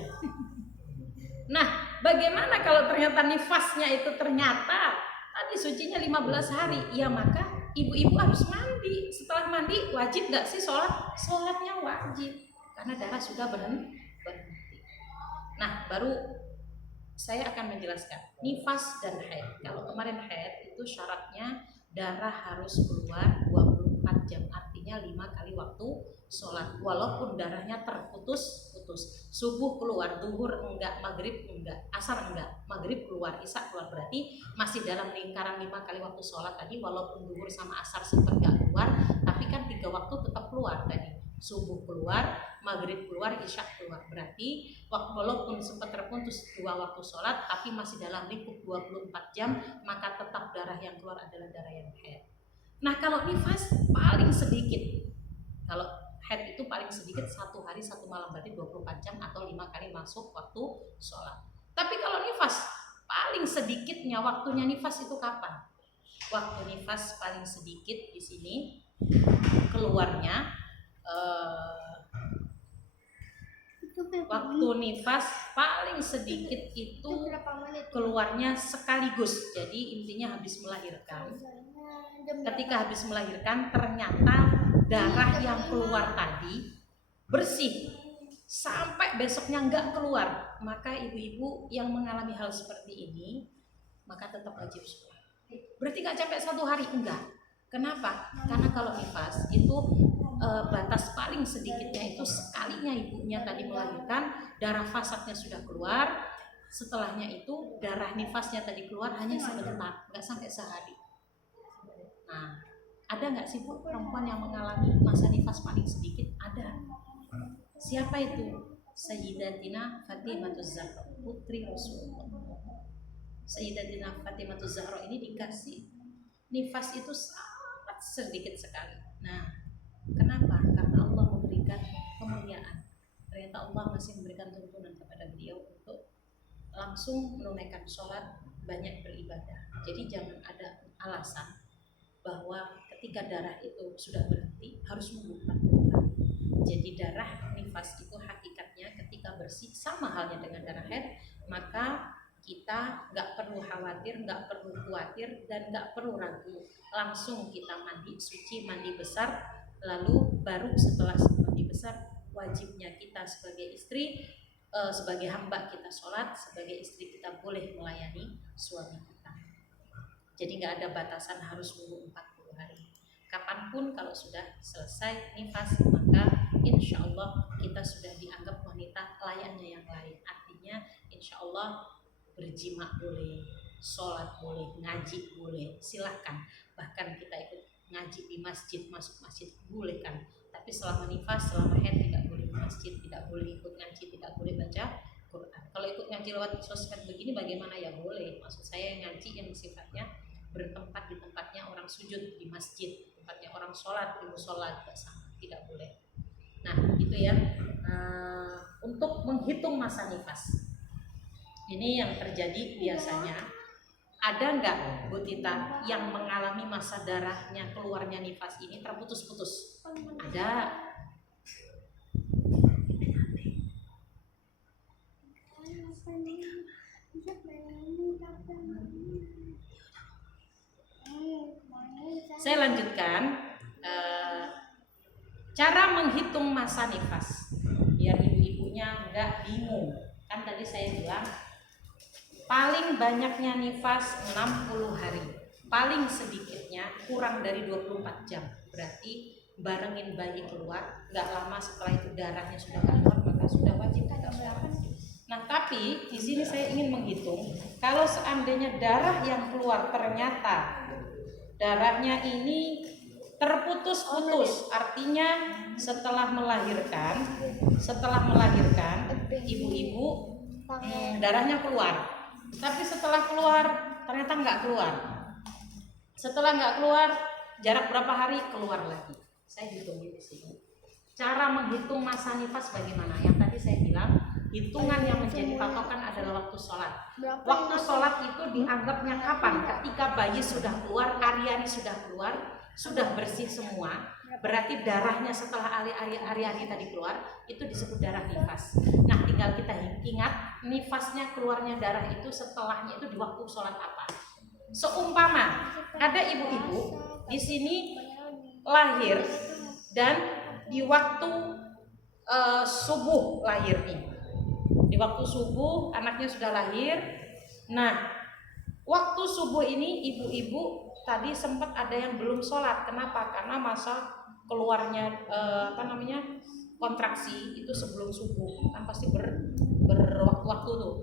Nah, bagaimana kalau ternyata nifasnya itu ternyata tadi sucinya 15 hari? Ya maka ibu-ibu harus mandi. Setelah mandi wajib nggak sih sholat? Sholatnya wajib, karena darah sudah berhenti. Nah, baru saya akan menjelaskan nifas dan haid. Kalau kemarin haid itu syaratnya darah harus keluar 24 jam, artinya 5 kali waktu sholat, walaupun darahnya terputus. Subuh keluar, zuhur enggak, maghrib enggak, asar enggak, maghrib keluar, isya keluar, berarti masih dalam lingkaran 5 kali waktu sholat tadi. Walaupun zuhur sama asar sempat enggak keluar, tapi kan 3 waktu tetap keluar tadi. Subuh keluar, maghrib keluar, isya keluar, berarti walaupun sempat terputus 2 waktu sholat, tapi masih dalam lingkup 24 jam, maka tetap darah yang keluar adalah darah yang haid. Nah, kalau nifas paling sedikit, kalau haid itu paling sedikit 1 hari 1 malam, berarti 24 jam atau 5 kali masuk waktu sholat. Tapi kalau nifas paling sedikitnya waktunya nifas itu kapan? Waktu nifas paling sedikit di sini keluarnya waktu nifas paling sedikit itu keluarnya sekaligus. Jadi intinya habis melahirkan. Ketika habis melahirkan ternyata darah yang keluar tadi bersih sampai besoknya enggak keluar, maka ibu-ibu yang mengalami hal seperti ini maka tetap wajib sholat. Berarti enggak sampai 1 hari, enggak. Kenapa? Karena kalau nifas itu batas paling sedikitnya itu sekalinya ibunya tadi melahirkan, darah fasaknya sudah keluar. Setelahnya itu darah nifasnya tadi keluar hanya sebentar, nggak sampai sehari. Nah, ada nggak sih Bu perempuan yang mengalami masa nifas paling sedikit? Ada. Siapa itu? Sayyidatina Fatimatuz Zahra, putri Rasulullah. Sayyidatina Fatimatuz Zahra ini dikasih nifas itu sangat sedikit sekali. Nah, kenapa? Karena Allah memberikan kemuliaan. Ternyata Allah masih memberikan tuntunan kepada beliau untuk langsung menunaikan sholat, banyak beribadah. Jadi jangan ada alasan bahwa ketika darah itu sudah berhenti harus menunggu 40 hari. Jadi darah nifas itu hakikatnya ketika bersih sama halnya dengan darah haid, maka kita nggak perlu khawatir, nggak perlu khawatir, dan nggak perlu ragu. Langsung kita mandi suci, mandi besar. Lalu baru setelah mandi besar, wajibnya kita sebagai istri, sebagai hamba kita sholat, sebagai istri kita boleh melayani suami kita. Jadi nggak ada batasan harus nunggu 40 hari. Kapanpun kalau sudah selesai nifas, maka insya Allah kita sudah dianggap wanita layaknya yang lain. Artinya insya Allah berjima boleh, sholat boleh, ngaji boleh, silahkan. Bahkan kita ikut ngaji di masjid, masuk masjid boleh kan. Tapi selama nifas, selama haid tidak boleh di masjid, tidak boleh ikut ngaji, tidak boleh baca Quran. Kalau ikut ngaji lewat sosmed begini bagaimana ya boleh. Maksud saya ngaji yang sifatnya bertempat di tempatnya orang sujud di masjid, tempatnya orang sholat di musola tidak sama, tidak boleh. Nah itu ya, untuk menghitung masa nifas. Ini yang terjadi biasanya. Ada nggak Bu Tita yang mengalami masa darahnya keluarnya nifas ini terputus-putus? Ada. Saya lanjutkan cara menghitung masa nifas biar ibu-ibunya nggak bingung. Kan tadi saya bilang paling banyaknya nifas 60 hari, paling sedikitnya kurang dari 24 jam. Berarti barengin bayi keluar, nggak lama setelah itu darahnya sudah keluar, maka sudah wajib tidak sholat. Nah tapi di sini saya ingin menghitung kalau seandainya darah yang keluar ternyata darahnya ini terputus-putus, artinya setelah melahirkan ibu-ibu darahnya keluar, tapi setelah keluar ternyata nggak keluar. Setelah nggak keluar, jarak berapa hari keluar lagi. Saya hitung di sini. Cara menghitung masa nifas bagaimana? Yang tadi saya bilang hitungan yang menjadi patokan adalah waktu sholat. Waktu sholat itu dianggapnya kapan? Ketika bayi sudah keluar, Aryani sudah keluar, sudah bersih semua, berarti darahnya setelah Aryani tadi keluar, itu disebut darah nifas. Nah tinggal kita ingat nifasnya keluarnya darah itu setelahnya itu di waktu sholat apa. Seumpama ada ibu-ibu di sini lahir dan di waktu subuh lahir nih. Di waktu subuh anaknya sudah lahir. Nah, waktu subuh ini ibu-ibu tadi sempat ada yang belum sholat. Kenapa? Karena masa keluarnya kontraksi itu sebelum subuh kan pasti berwaktu-waktu tuh.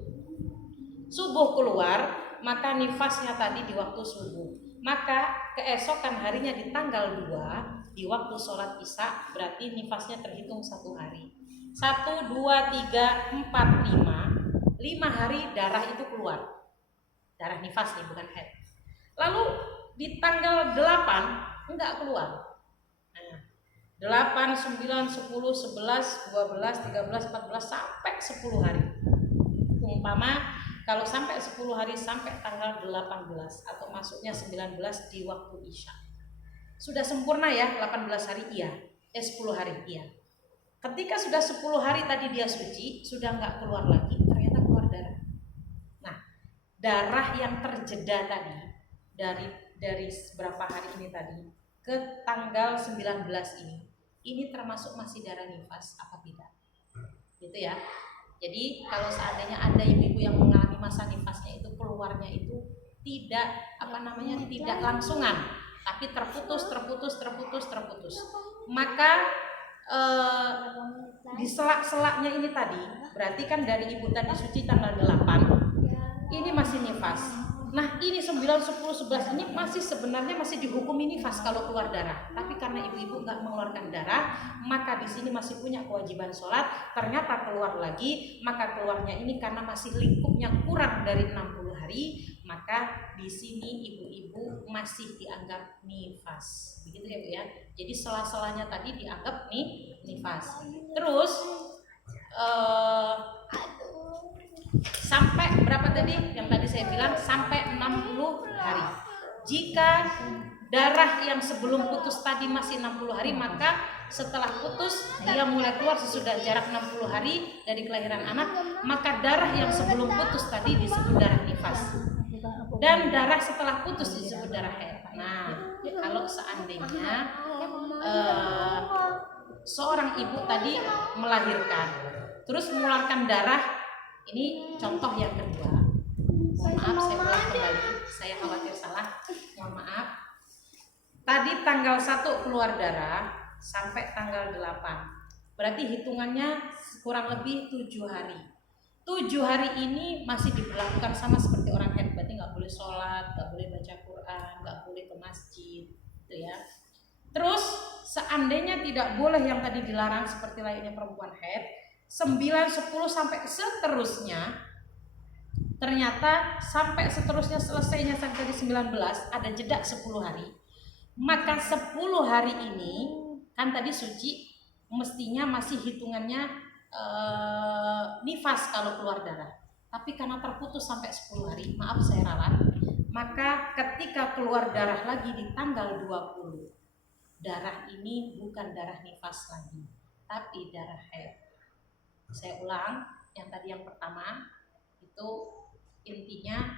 Subuh keluar, maka nifasnya tadi di waktu subuh. Maka keesokan harinya di tanggal 2 di waktu sholat isya berarti nifasnya terhitung 1 hari. 1, 2, 3, 4, 5 hari darah itu keluar. Darah nifas nih, bukan haid. Lalu di tanggal 8 enggak keluar. Nah, 8, 9, 10, 11, 12, 13, 14 sampai 10 hari. Umpama kalau sampai 10 hari sampai tanggal 18 atau masuknya 19 di waktu isya. Sudah sempurna ya 18 hari iya. 10 hari iya. Ketika sudah 10 hari tadi dia suci, sudah nggak keluar lagi, ternyata keluar darah. Nah, darah yang terjeda tadi dari berapa hari ini tadi ke tanggal 19 ini termasuk masih darah nifas apa tidak? Gitu ya. Jadi kalau seandainya ada ibu-ibu yang mengalami masa nifasnya itu keluarnya itu tidak tidak langsungan, tapi terputus. Maka di selak-selaknya ini tadi berarti kan dari ibu tadi suci tanggal 8 ini masih nifas. Nah ini 9, 10, 11 ini sebenarnya masih dihukumi nifas kalau keluar darah. Tapi karena ibu-ibu nggak mengeluarkan darah, maka di sini masih punya kewajiban sholat. Ternyata keluar lagi, maka keluarnya ini karena masih lingkupnya kurang dari 60 hari, maka di sini ibu-ibu masih dianggap nifas. Begitu ya Bu ya. Jadi sela-selanya tadi dianggap nifas. Terus sampai berapa tadi? Yang tadi saya bilang sampai 60 hari. Jika darah yang sebelum putus tadi masih 60 hari, maka setelah putus dia mulai keluar sesudah jarak 60 hari dari kelahiran anak, maka darah yang sebelum putus tadi disebut darah nifas. Dan darah setelah putus disebut darah haid. Nah, kalau seandainya seorang ibu tadi melahirkan terus mengeluarkan darah, ini contoh yang kedua. Mohon maaf, saya ulang kembali. Saya khawatir salah. Mohon maaf. Tadi tanggal 1 keluar darah sampai tanggal 8. Berarti hitungannya kurang lebih 7 hari. 7 hari ini masih diberlakukan sama seperti orang haid. Berarti nggak boleh sholat, nggak boleh baca Quran, nggak boleh ke masjid, gitu ya. Terus seandainya tidak boleh yang tadi dilarang seperti layaknya perempuan haid, 9, 10 sampai seterusnya. Ternyata sampai seterusnya selesainya sampai tadi 19 ada jeda 10 hari. Maka 10 hari ini kan tadi suci, mestinya masih hitungannya nifas kalau keluar darah. Tapi karena terputus sampai 10 hari, maaf saya ralat, maka ketika keluar darah lagi di tanggal 20, darah ini bukan darah nifas lagi, tapi darah haid. Saya ulang, yang tadi yang pertama itu intinya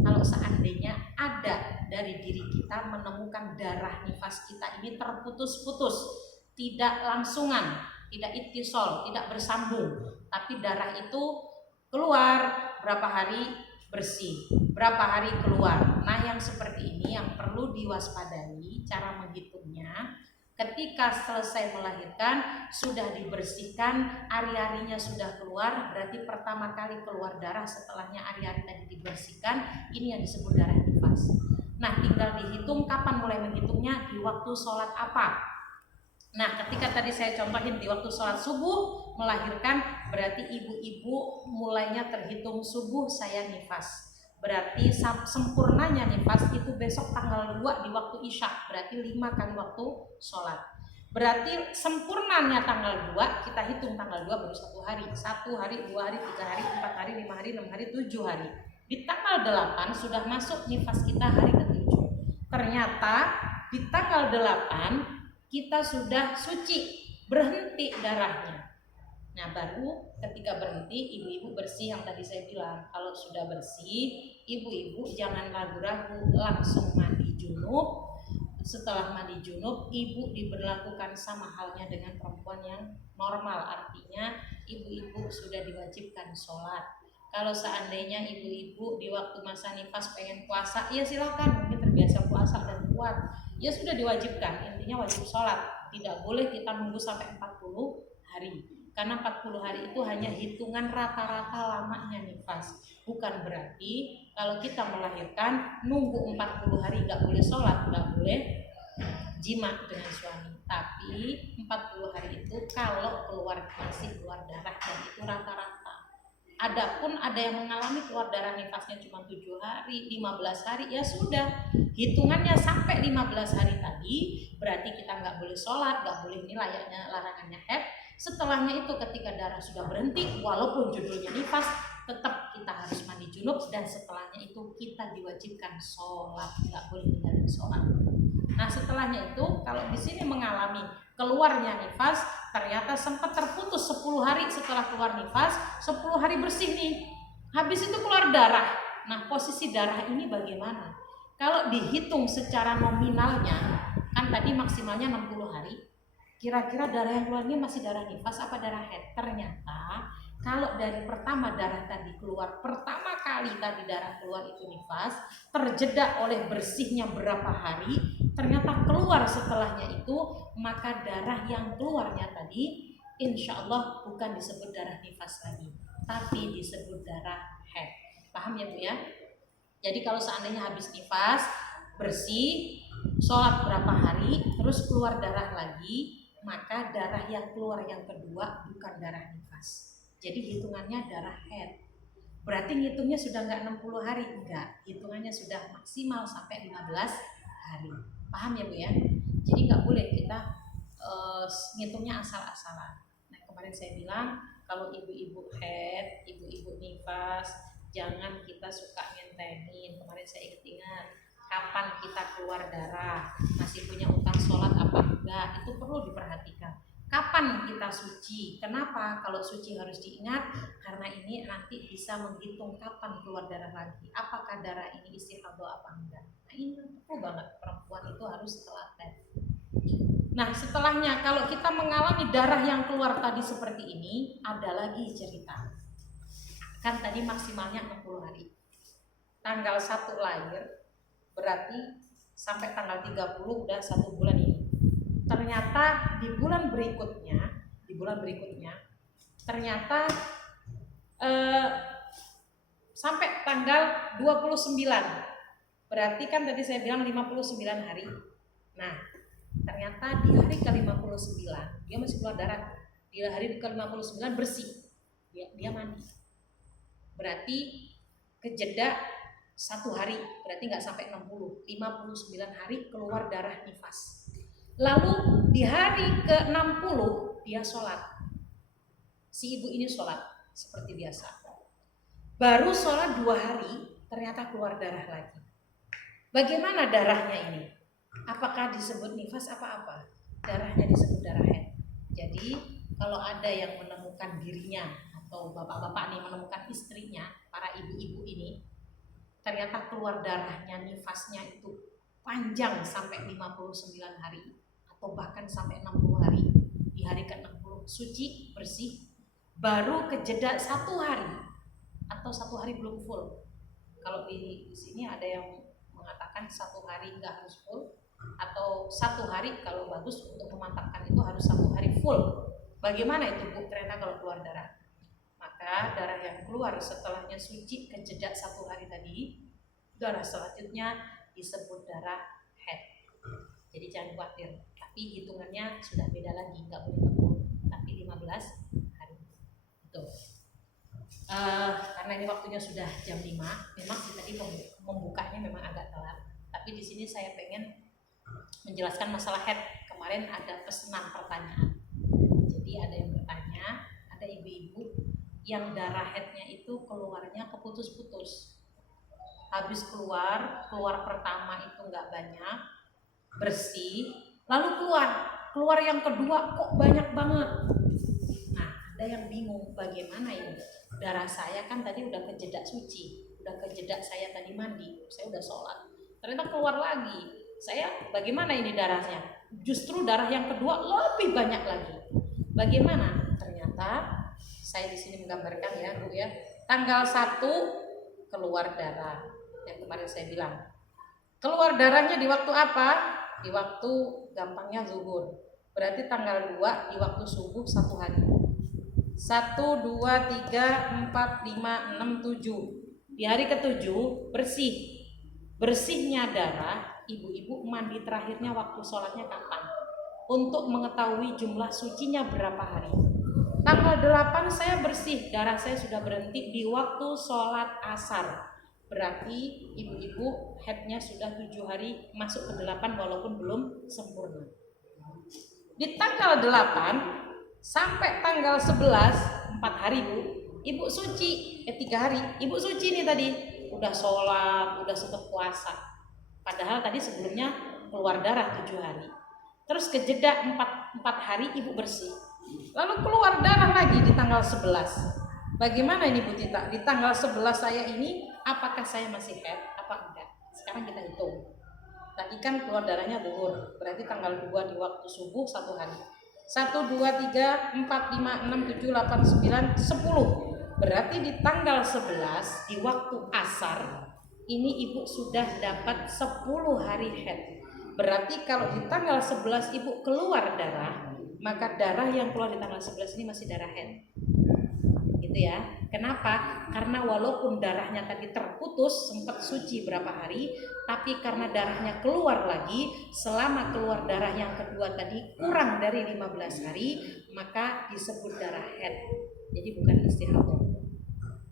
kalau seandainya ada dari diri kita menemukan darah nifas kita ini terputus-putus, tidak langsungan, tidak ittisal, tidak bersambung, tapi darah itu keluar berapa hari bersih, berapa hari keluar. Nah, yang seperti ini yang perlu diwaspadai cara menghitungnya. Ketika selesai melahirkan, sudah dibersihkan, ari-arinya sudah keluar, berarti pertama kali keluar darah setelahnya ari-ari tadi dibersihkan, ini yang disebut darah nifas. Nah, tinggal dihitung kapan mulai menghitungnya, di waktu sholat apa. Nah, ketika tadi saya contohin di waktu sholat subuh melahirkan, berarti ibu-ibu mulainya terhitung subuh saya nifas. Berarti sempurnanya nifas itu besok tanggal 2 di waktu isya, berarti 5 kali waktu sholat. Berarti sempurnanya tanggal 2, kita hitung tanggal 2 baru 1 hari. 1 hari, 2 hari, 3 hari, 4 hari, 5 hari, 6 hari, 7 hari. Di tanggal 8 sudah masuk nifas kita hari ke-7. Ternyata di tanggal 8 kita sudah suci, berhenti darahnya. Nah, baru ketika berhenti, ibu-ibu bersih yang tadi saya bilang. Kalau sudah bersih, ibu-ibu jangan ragu-ragu, langsung mandi junub. Setelah mandi junub, ibu diberlakukan sama halnya dengan perempuan yang normal. Artinya ibu-ibu sudah diwajibkan sholat. Kalau seandainya ibu-ibu di waktu masa nifas pengen puasa, ya silakan, mungkin terbiasa puasa dan kuat, ya sudah diwajibkan. Intinya wajib sholat. Tidak boleh kita nunggu sampai 40 hari. Karena 40 hari itu hanya hitungan rata-rata lamanya nifas. Bukan berarti kalau kita melahirkan nunggu 40 hari nggak boleh sholat, nggak boleh jima dengan suami. Tapi 40 hari itu kalau masih keluar darah, dan itu rata-rata. Adapun ada yang mengalami keluar darah nifasnya cuma 7 hari, 15 hari, ya sudah. Hitungannya sampai 15 hari tadi, berarti kita nggak boleh sholat, nggak boleh, ini layaknya larangannya haid. Setelahnya itu ketika darah sudah berhenti, walaupun judulnya nifas, tetap kita harus mandi junub, dan setelahnya itu kita diwajibkan sholat, nggak boleh tinggalin sholat. Nah, setelahnya itu kalau di sini mengalami keluarnya nifas, ternyata sempat terputus 10 hari setelah keluar nifas, 10 hari bersih nih, habis itu keluar darah. Nah, posisi darah ini bagaimana? Kalau dihitung secara nominalnya, kan tadi maksimalnya 60 hari, kira-kira darah yang keluarnya masih darah nifas apa darah haid? Ternyata kalau dari pertama darah tadi keluar, pertama kali tadi darah keluar itu nifas, terjeda oleh bersihnya berapa hari, ternyata keluar setelahnya itu, maka darah yang keluarnya tadi insya Allah bukan disebut darah nifas lagi, tapi disebut darah haid. Paham ya Bu ya? Jadi kalau seandainya habis nifas, bersih, sholat berapa hari, terus keluar darah lagi, maka darah yang keluar yang kedua bukan darah nifas. Jadi hitungannya darah haid. Berarti ngitungnya sudah nggak 60 hari, enggak. Hitungannya sudah maksimal sampai 15 hari. Paham ya Bu ya? Jadi nggak boleh kita ngitungnya asal-asalan. Nah, kemarin saya bilang kalau ibu-ibu haid, ibu-ibu nifas, jangan kita suka ngentenin. Kemarin saya ingat kapan kita keluar darah, masih punya utang sholat apa enggak, itu perlu diperhatikan. Kapan kita suci? Kenapa? Kalau suci harus diingat, karena ini nanti bisa menghitung kapan keluar darah lagi. Apakah darah ini istihadah apa enggak? Nah, ini perlu banget, perempuan itu harus telaten. Nah, setelahnya kalau kita mengalami darah yang keluar tadi seperti ini, ada lagi cerita. Kan tadi maksimalnya 60 hari. tanggal 1 lahir, berarti sampai tanggal 30 udah 1 bulan ini. Ternyata di bulan berikutnya ternyata sampai tanggal 29. Berarti kan tadi saya bilang 59 hari. Nah, ternyata di hari ke-59 dia masih keluar darah. Di hari ke-59 bersih. Dia mandi. Berarti kejeda 1 hari, berarti nggak sampai 60, 59 hari keluar darah nifas. Lalu di hari ke-60 dia sholat. Si ibu ini sholat seperti biasa. Baru sholat 2 hari ternyata keluar darah lagi. Bagaimana darahnya ini? Apakah disebut nifas apa-apa? Darahnya disebut darah haid. Jadi kalau ada yang menemukan dirinya atau bapak-bapak nih menemukan istrinya, para ibu-ibu ini ternyata keluar darahnya, nifasnya itu panjang sampai 59 hari atau bahkan sampai 60 hari. Di hari ke-60 suci, bersih, baru kejeda 1 hari atau 1 hari belum full. Kalau di sini ada yang mengatakan 1 hari nggak harus full, atau 1 hari kalau bagus untuk memantapkan itu harus 1 hari full. Bagaimana itu Bu ternyata kalau keluar darah? Maka darah yang keluar setelahnya suci kejeda 1 hari tadi, darah selanjutnya disebut darah haid. Jadi jangan khawatir, tapi hitungannya sudah beda lagi, nggak boleh 60, tapi 15 hari. Tuh. Karena ini waktunya sudah jam 5, memang tadi membukanya memang agak telat, tapi di sini saya pengen menjelaskan masalah haid. Kemarin ada pesanan pertanyaan, jadi ada yang bertanya, ada ibu-ibu yang darah haidnya itu keluarnya keputus-putus. Habis keluar pertama itu nggak banyak, bersih, lalu keluar yang kedua kok banyak banget. Nah, ada yang bingung bagaimana ini? Darah saya kan tadi udah kejeda suci, udah kejeda saya tadi mandi, saya udah sholat, ternyata keluar lagi. Saya bagaimana ini darahnya? Justru darah yang kedua lebih banyak lagi. Bagaimana? Ternyata saya di sini menggambarkan ya Bu ya. Tanggal 1 keluar darah. Yang kemarin saya bilang. Keluar darahnya di waktu apa? Di waktu gampangnya zuhur. Berarti tanggal 2 di waktu subuh 1 hari. 1, 2, 3, 4, 5, 6, 7. Di hari ke-7 bersih. Bersihnya darah, ibu-ibu mandi terakhirnya waktu sholatnya kapan? Untuk mengetahui jumlah sucinya berapa hari. Tanggal 8 saya bersih, darah saya sudah berhenti di waktu sholat asar. Berarti ibu-ibu haidnya sudah 7 hari masuk ke 8 walaupun belum sempurna. Di tanggal 8 sampai tanggal 11, 4 hari Bu, ibu suci, 3 hari, ibu suci nih tadi, udah sholat, udah sempat puasa. Padahal tadi sebelumnya keluar darah 7 hari. Terus kejeda 4 hari ibu bersih. Lalu keluar darah lagi di tanggal 11. Bagaimana ini Bu Tita? Di tanggal 11 saya ini apakah saya masih haid apa enggak? Sekarang kita hitung. Tadi kan keluar darahnya zuhur, berarti tanggal 2 di waktu subuh 1 hari. 1, 2, 3, 4, 5, 6, 7, 8, 9, 10. Berarti di tanggal 11 di waktu asar ini ibu sudah dapat 10 hari haid. Berarti kalau di tanggal 11 ibu keluar darah, maka darah yang keluar di tanggal 11 ini masih darah haid. Gitu ya. Kenapa? Karena walaupun darahnya tadi terputus sempat suci berapa hari, tapi karena darahnya keluar lagi, selama keluar darah yang kedua tadi kurang dari 15 hari, maka disebut darah haid. Jadi bukan istihadah.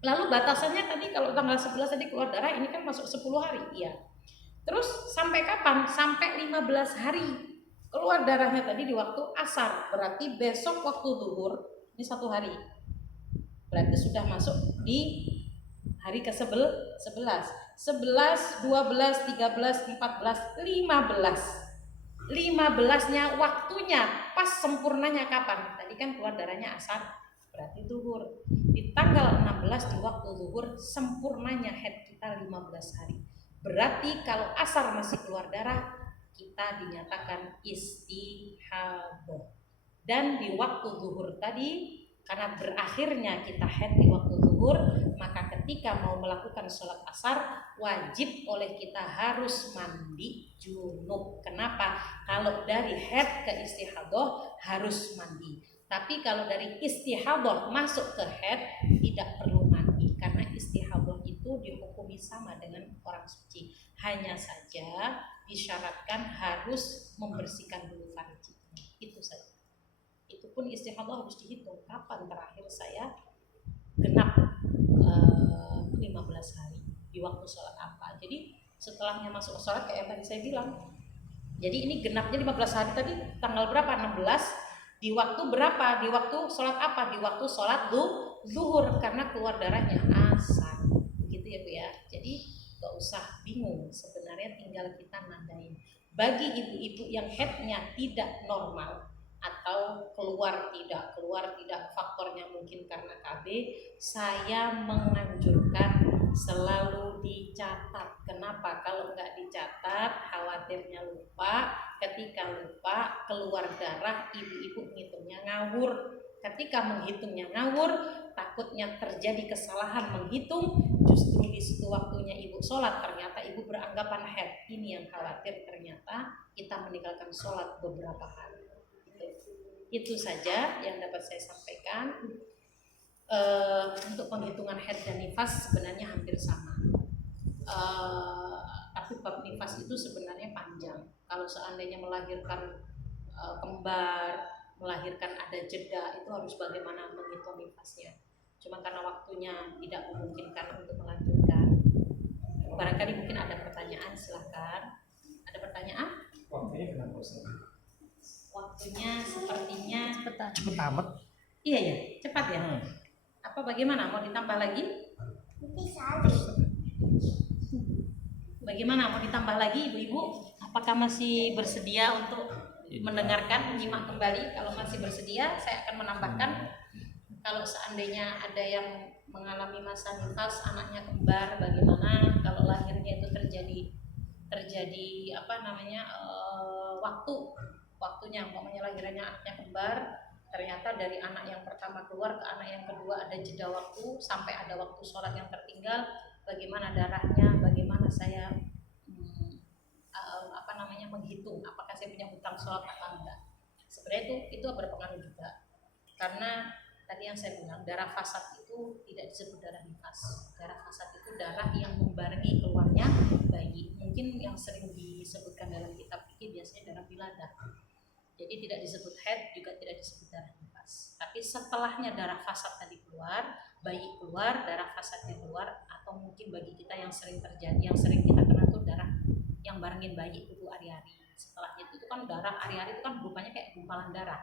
Lalu batasannya tadi kalau tanggal 11 tadi keluar darah, ini kan masuk 10 hari, iya. Terus sampai kapan? Sampai 15 hari. Keluar darahnya tadi di waktu asar, berarti besok waktu zuhur, ini 1 hari. Berarti sudah masuk di hari ke-11, 11, 12, 13, 14, 15. 15-nya waktunya pas sempurnanya kapan? Tadi kan keluar darahnya asar, berarti zuhur. Di tanggal 16 di waktu zuhur sempurnanya haid kita 15 hari. Berarti kalau asar masih keluar darah, kita dinyatakan istihadah. Dan di waktu zuhur tadi, karena berakhirnya kita haid di waktu zuhur duhur, maka ketika mau melakukan sholat asar wajib oleh kita harus mandi junub. Kenapa? Kalau dari haid ke istihadah harus mandi, tapi kalau dari istihadah masuk ke haid tidak perlu mandi, karena istihadah itu dihukumi sama dengan orang suci, hanya saja disyaratkan harus membersihkan dulu farjinya, itu saja. Itu pun istihadah harus dihitung kapan terakhir saya genap 15 hari, di waktu sholat apa. Jadi setelahnya masuk sholat kayak yang tadi saya bilang, jadi ini genapnya 15 hari tadi tanggal berapa? 16. Di waktu berapa? Di waktu sholat apa? Di waktu sholat zuhur, karena keluar darahnya asar. Begitu ya Bu ya. Jadi gak usah bingung, sebenarnya tinggal kita nandain. Bagi ibu-ibu yang headnya tidak normal atau keluar tidak faktornya mungkin karena KB, saya menganjurkan selalu dicatat. Kenapa? Kalau nggak dicatat khawatirnya lupa, ketika lupa keluar darah ibu-ibu ngitungnya ngawur, ketika menghitungnya ngawur takutnya terjadi kesalahan menghitung, justru di situ waktunya ibu sholat ternyata ibu beranggapan haid. Ini yang khawatir, ternyata kita meninggalkan sholat beberapa hari. Itu saja yang dapat saya sampaikan. Untuk penghitungan haid dan nifas sebenarnya hampir sama, tapi bab nifas itu sebenarnya panjang. Kalau seandainya melahirkan kembar, melahirkan ada jeda, itu harus bagaimana menghitung nifasnya. Cuma karena waktunya tidak memungkinkan untuk melanjutkan. Barangkali mungkin ada pertanyaan, silahkan. Ada pertanyaan? Waktunya kenapa Ustaz? Waktunya sepertinya Cepet amat. Iya ya, cepat ya. Apa bagaimana? Mau ditambah lagi? Bagaimana? Mau ditambah lagi, ibu-ibu? Apakah masih bersedia untuk mendengarkan, menyimak kembali? Kalau masih bersedia, saya akan menambahkan. Kalau seandainya ada yang mengalami masa nifas, anaknya kembar, bagaimana? Kalau lahirnya itu terjadi waktunya, umpamanya lahirannya anaknya kembar, ternyata dari anak yang pertama keluar ke anak yang kedua ada jeda waktu, sampai ada waktu sholat yang tertinggal, bagaimana darahnya, bagaimana saya menghitung apakah saya punya hutang sholat atau enggak. Sebenarnya itu berpengaruh juga, karena tadi yang saya bilang darah fasad itu tidak disebut darah nifas. Darah fasad itu darah yang membarengi keluarnya bayi. Mungkin yang sering disebutkan dalam kitab fikih biasanya darah wiladah. Jadi tidak disebut haid, juga tidak disebut darah nifas. Tapi setelahnya darah fasad tadi keluar, bayi keluar, darah fasadnya keluar, atau mungkin bagi kita yang sering terjadi, yang sering kita kenal tuh darah yang barengin bayi itu ari-ari. Setelahnya itu kan darah ari-ari itu kan rupanya kayak gumpalan darah.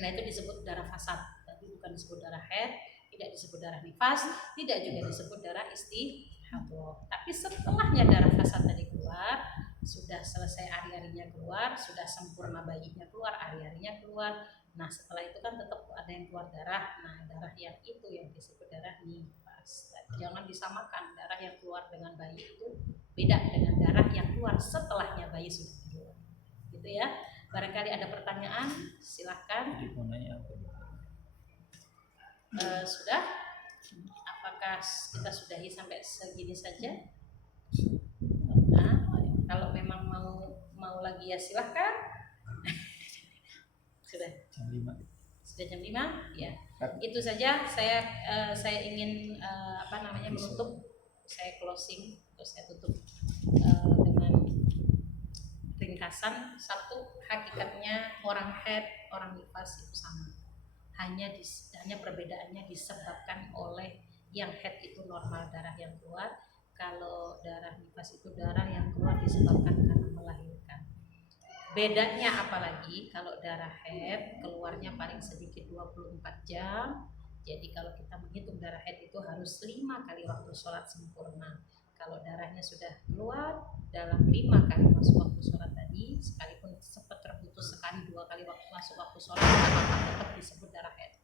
Nah itu disebut darah fasad. Tapi bukan disebut darah haid, tidak disebut darah nifas, tidak juga disebut darah istihadah. Tapi setelahnya darah fasad tadi keluar, sudah selesai ari-arinya keluar, sudah sempurna bayinya keluar, ari-arinya keluar. Nah setelah itu kan tetap ada yang keluar darah. Nah darah yang itu yang disebut darah nifas. Jangan disamakan, darah yang keluar dengan bayi itu beda dengan darah yang keluar setelahnya bayi sudah keluar. Gitu ya. Barangkali ada pertanyaan, silahkan. Sudah? Apakah kita sudahi sampai segini saja? Nah, kalau memang mau lagi ya silahkan. Sudah jam 5. Sudah jam 5? Ya. Itu saja saya ingin menutup, saya closing atau saya tutup dengan ringkasan. Satu, hakikatnya orang haid, orang nifas itu sama. Hanya perbedaannya disebabkan oleh yang haid itu normal darah yang keluar, kalau darah nifas itu darah yang keluar disebabkan karena melahirkan. Bedanya apalagi kalau darah haid keluarnya paling sedikit 24 jam. Jadi kalau kita menghitung darah haid itu harus 5 kali waktu sholat sempurna. Kalau darahnya sudah keluar dalam 5 kali masuk waktu sholat tadi, sekalipun sempat terputus sekali 2 kali waktu masuk waktu sholat, maka tetap disebut darah haid.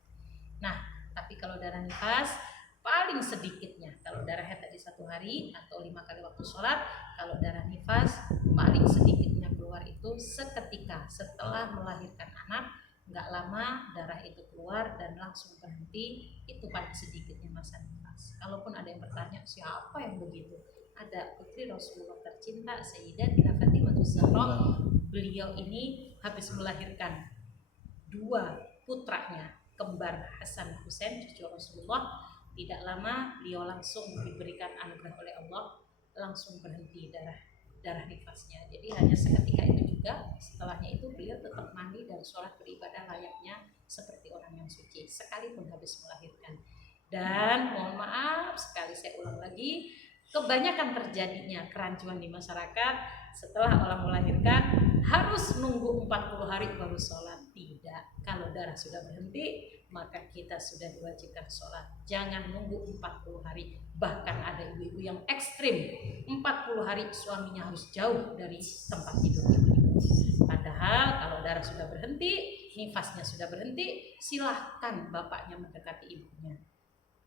Nah, tapi kalau darah nifas paling sedikitnya, kalau darah haid tadi 1 hari atau 5 kali waktu sholat, kalau darah nifas paling sedikitnya keluar itu seketika setelah melahirkan anak, nggak lama darah itu keluar dan langsung berhenti, itu paling sedikitnya masa nifas. Kalaupun ada yang bertanya siapa yang begitu, ada putri Rasulullah tercinta Sayyidatina Fatimah Zahra. Beliau ini habis melahirkan dua putranya kembar Hasan Husain cucu Rasulullah. Tidak lama beliau langsung diberikan anugerah oleh Allah, langsung berhenti darah nifasnya. Jadi hanya seketika itu juga, setelahnya itu beliau tetap mandi dan sholat beribadah layaknya seperti orang yang suci sekalipun habis melahirkan. Dan mohon maaf sekali saya ulang lagi, kebanyakan terjadinya kerancuan di masyarakat setelah orang melahirkan harus nunggu 40 hari baru sholat. Tidak, kalau darah sudah berhenti maka kita sudah diwajibkan sholat. Jangan nunggu 40 hari. Bahkan ada ibu-ibu yang ekstrim, 40 hari suaminya harus jauh dari tempat tidur ibu-ibu. Padahal kalau darah sudah berhenti, nifasnya sudah berhenti, silahkan bapaknya mendekati ibunya.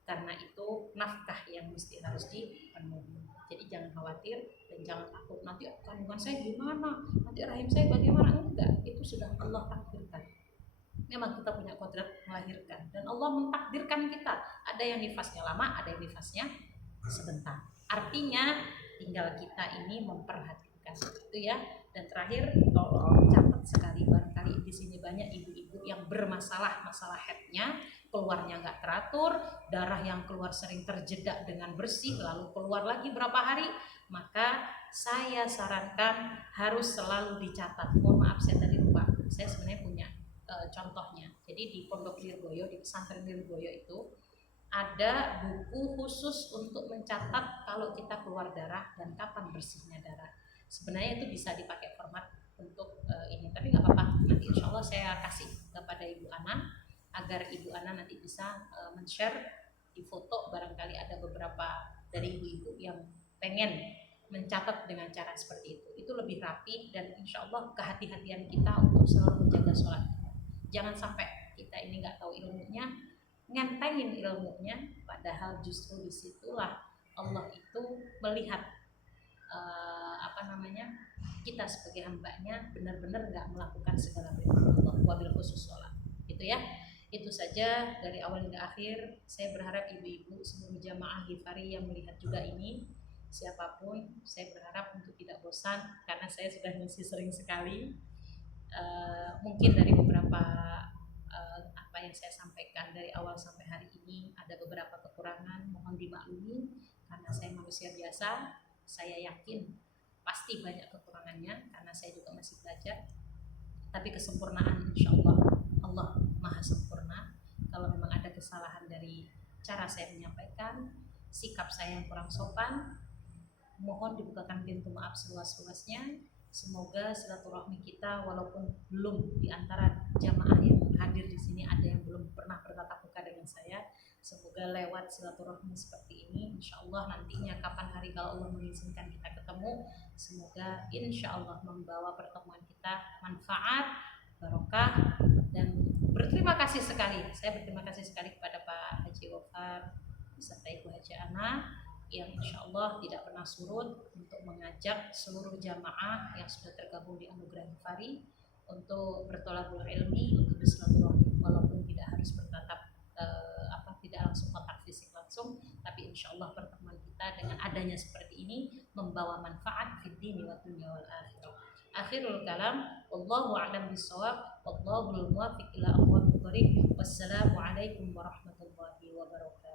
Karena itu nafkah yang mesti harus dipenuhi. Jadi jangan khawatir dan jangan takut nanti kandungan saya gimana, nanti rahim saya bagaimana. Enggak, itu sudah Allah takdirkan. Memang kita punya kodrat melahirkan dan Allah mentakdirkan kita. Ada yang nifasnya lama, ada yang nifasnya sebentar. Artinya tinggal kita ini memperhatikan itu ya. Dan terakhir tolong catat sekali, barangkali di sini banyak ibu-ibu yang bermasalah masalah headnya, keluarnya nggak teratur, darah yang keluar sering terjeda dengan bersih lalu keluar lagi berapa hari, maka saya sarankan harus selalu dicatat. Mohon maaf saya tadi lupa, saya sebenarnya punya contohnya. Jadi di Pondok Lirboyo, di pesantren Lirboyo itu ada buku khusus untuk mencatat kalau kita keluar darah dan kapan bersihnya darah. Sebenarnya itu bisa dipakai format untuk ini, tapi nggak apa-apa. Nanti insya Allah saya kasih kepada Ibu Ana agar Ibu Ana nanti bisa men-share di foto. Barangkali ada beberapa dari ibu-ibu yang pengen mencatat dengan cara seperti itu. Itu lebih rapi dan insya Allah kehati-hatian kita untuk selalu menjaga sholat. Jangan sampai kita ini nggak tahu ilmunya, ngentengin ilmunya, padahal justru disitulah Allah itu melihat kita sebagai hambanya benar-benar nggak melakukan segala perintah Allah, wabil khusus sholat. Itu ya, itu saja dari awal hingga akhir. Saya berharap ibu-ibu seluruh jamaah Ghifari yang melihat juga ini, siapapun, saya berharap untuk tidak bosan karena saya sudah ngisi sering sekali. Mungkin dari beberapa apa yang saya sampaikan dari awal sampai hari ini ada beberapa kekurangan, mohon dimaklumi karena saya manusia biasa. Saya yakin pasti banyak kekurangannya karena saya juga masih belajar, tapi kesempurnaan insya Allah Allah maha sempurna. Kalau memang ada kesalahan dari cara saya menyampaikan, sikap saya yang kurang sopan, mohon dibukakan pintu maaf seluas-luasnya. Semoga silaturahmi kita, walaupun belum di antara jamaah yang hadir di sini ada yang belum pernah bertatap muka dengan saya, semoga lewat silaturahmi seperti ini, insya Allah nantinya kapan hari kalau Allah mengizinkan kita ketemu, semoga insya Allah membawa pertemuan kita manfaat, barokah, dan berterima kasih sekali. Saya berterima kasih sekali kepada Pak Haji Wafar beserta Ibu Haji Ana yang insya Allah tidak pernah surut untuk mengajak seluruh jamaah yang sudah tergabung di Anugerah Ghifari untuk bertolabul ilmi, untuk bersilaturahmi, walaupun tidak harus bertatap tidak langsung kontak fisik langsung, tapi insya Allah pertemuan kita dengan adanya seperti ini membawa manfaat fid dini wa dunya wal akhirah. Akhirul kalam, wallahu a'lam bishawab, wallahul muwaffiq ila aqwamit thoriq. Wassalamu alaikum warahmatullahi wabarakatuh.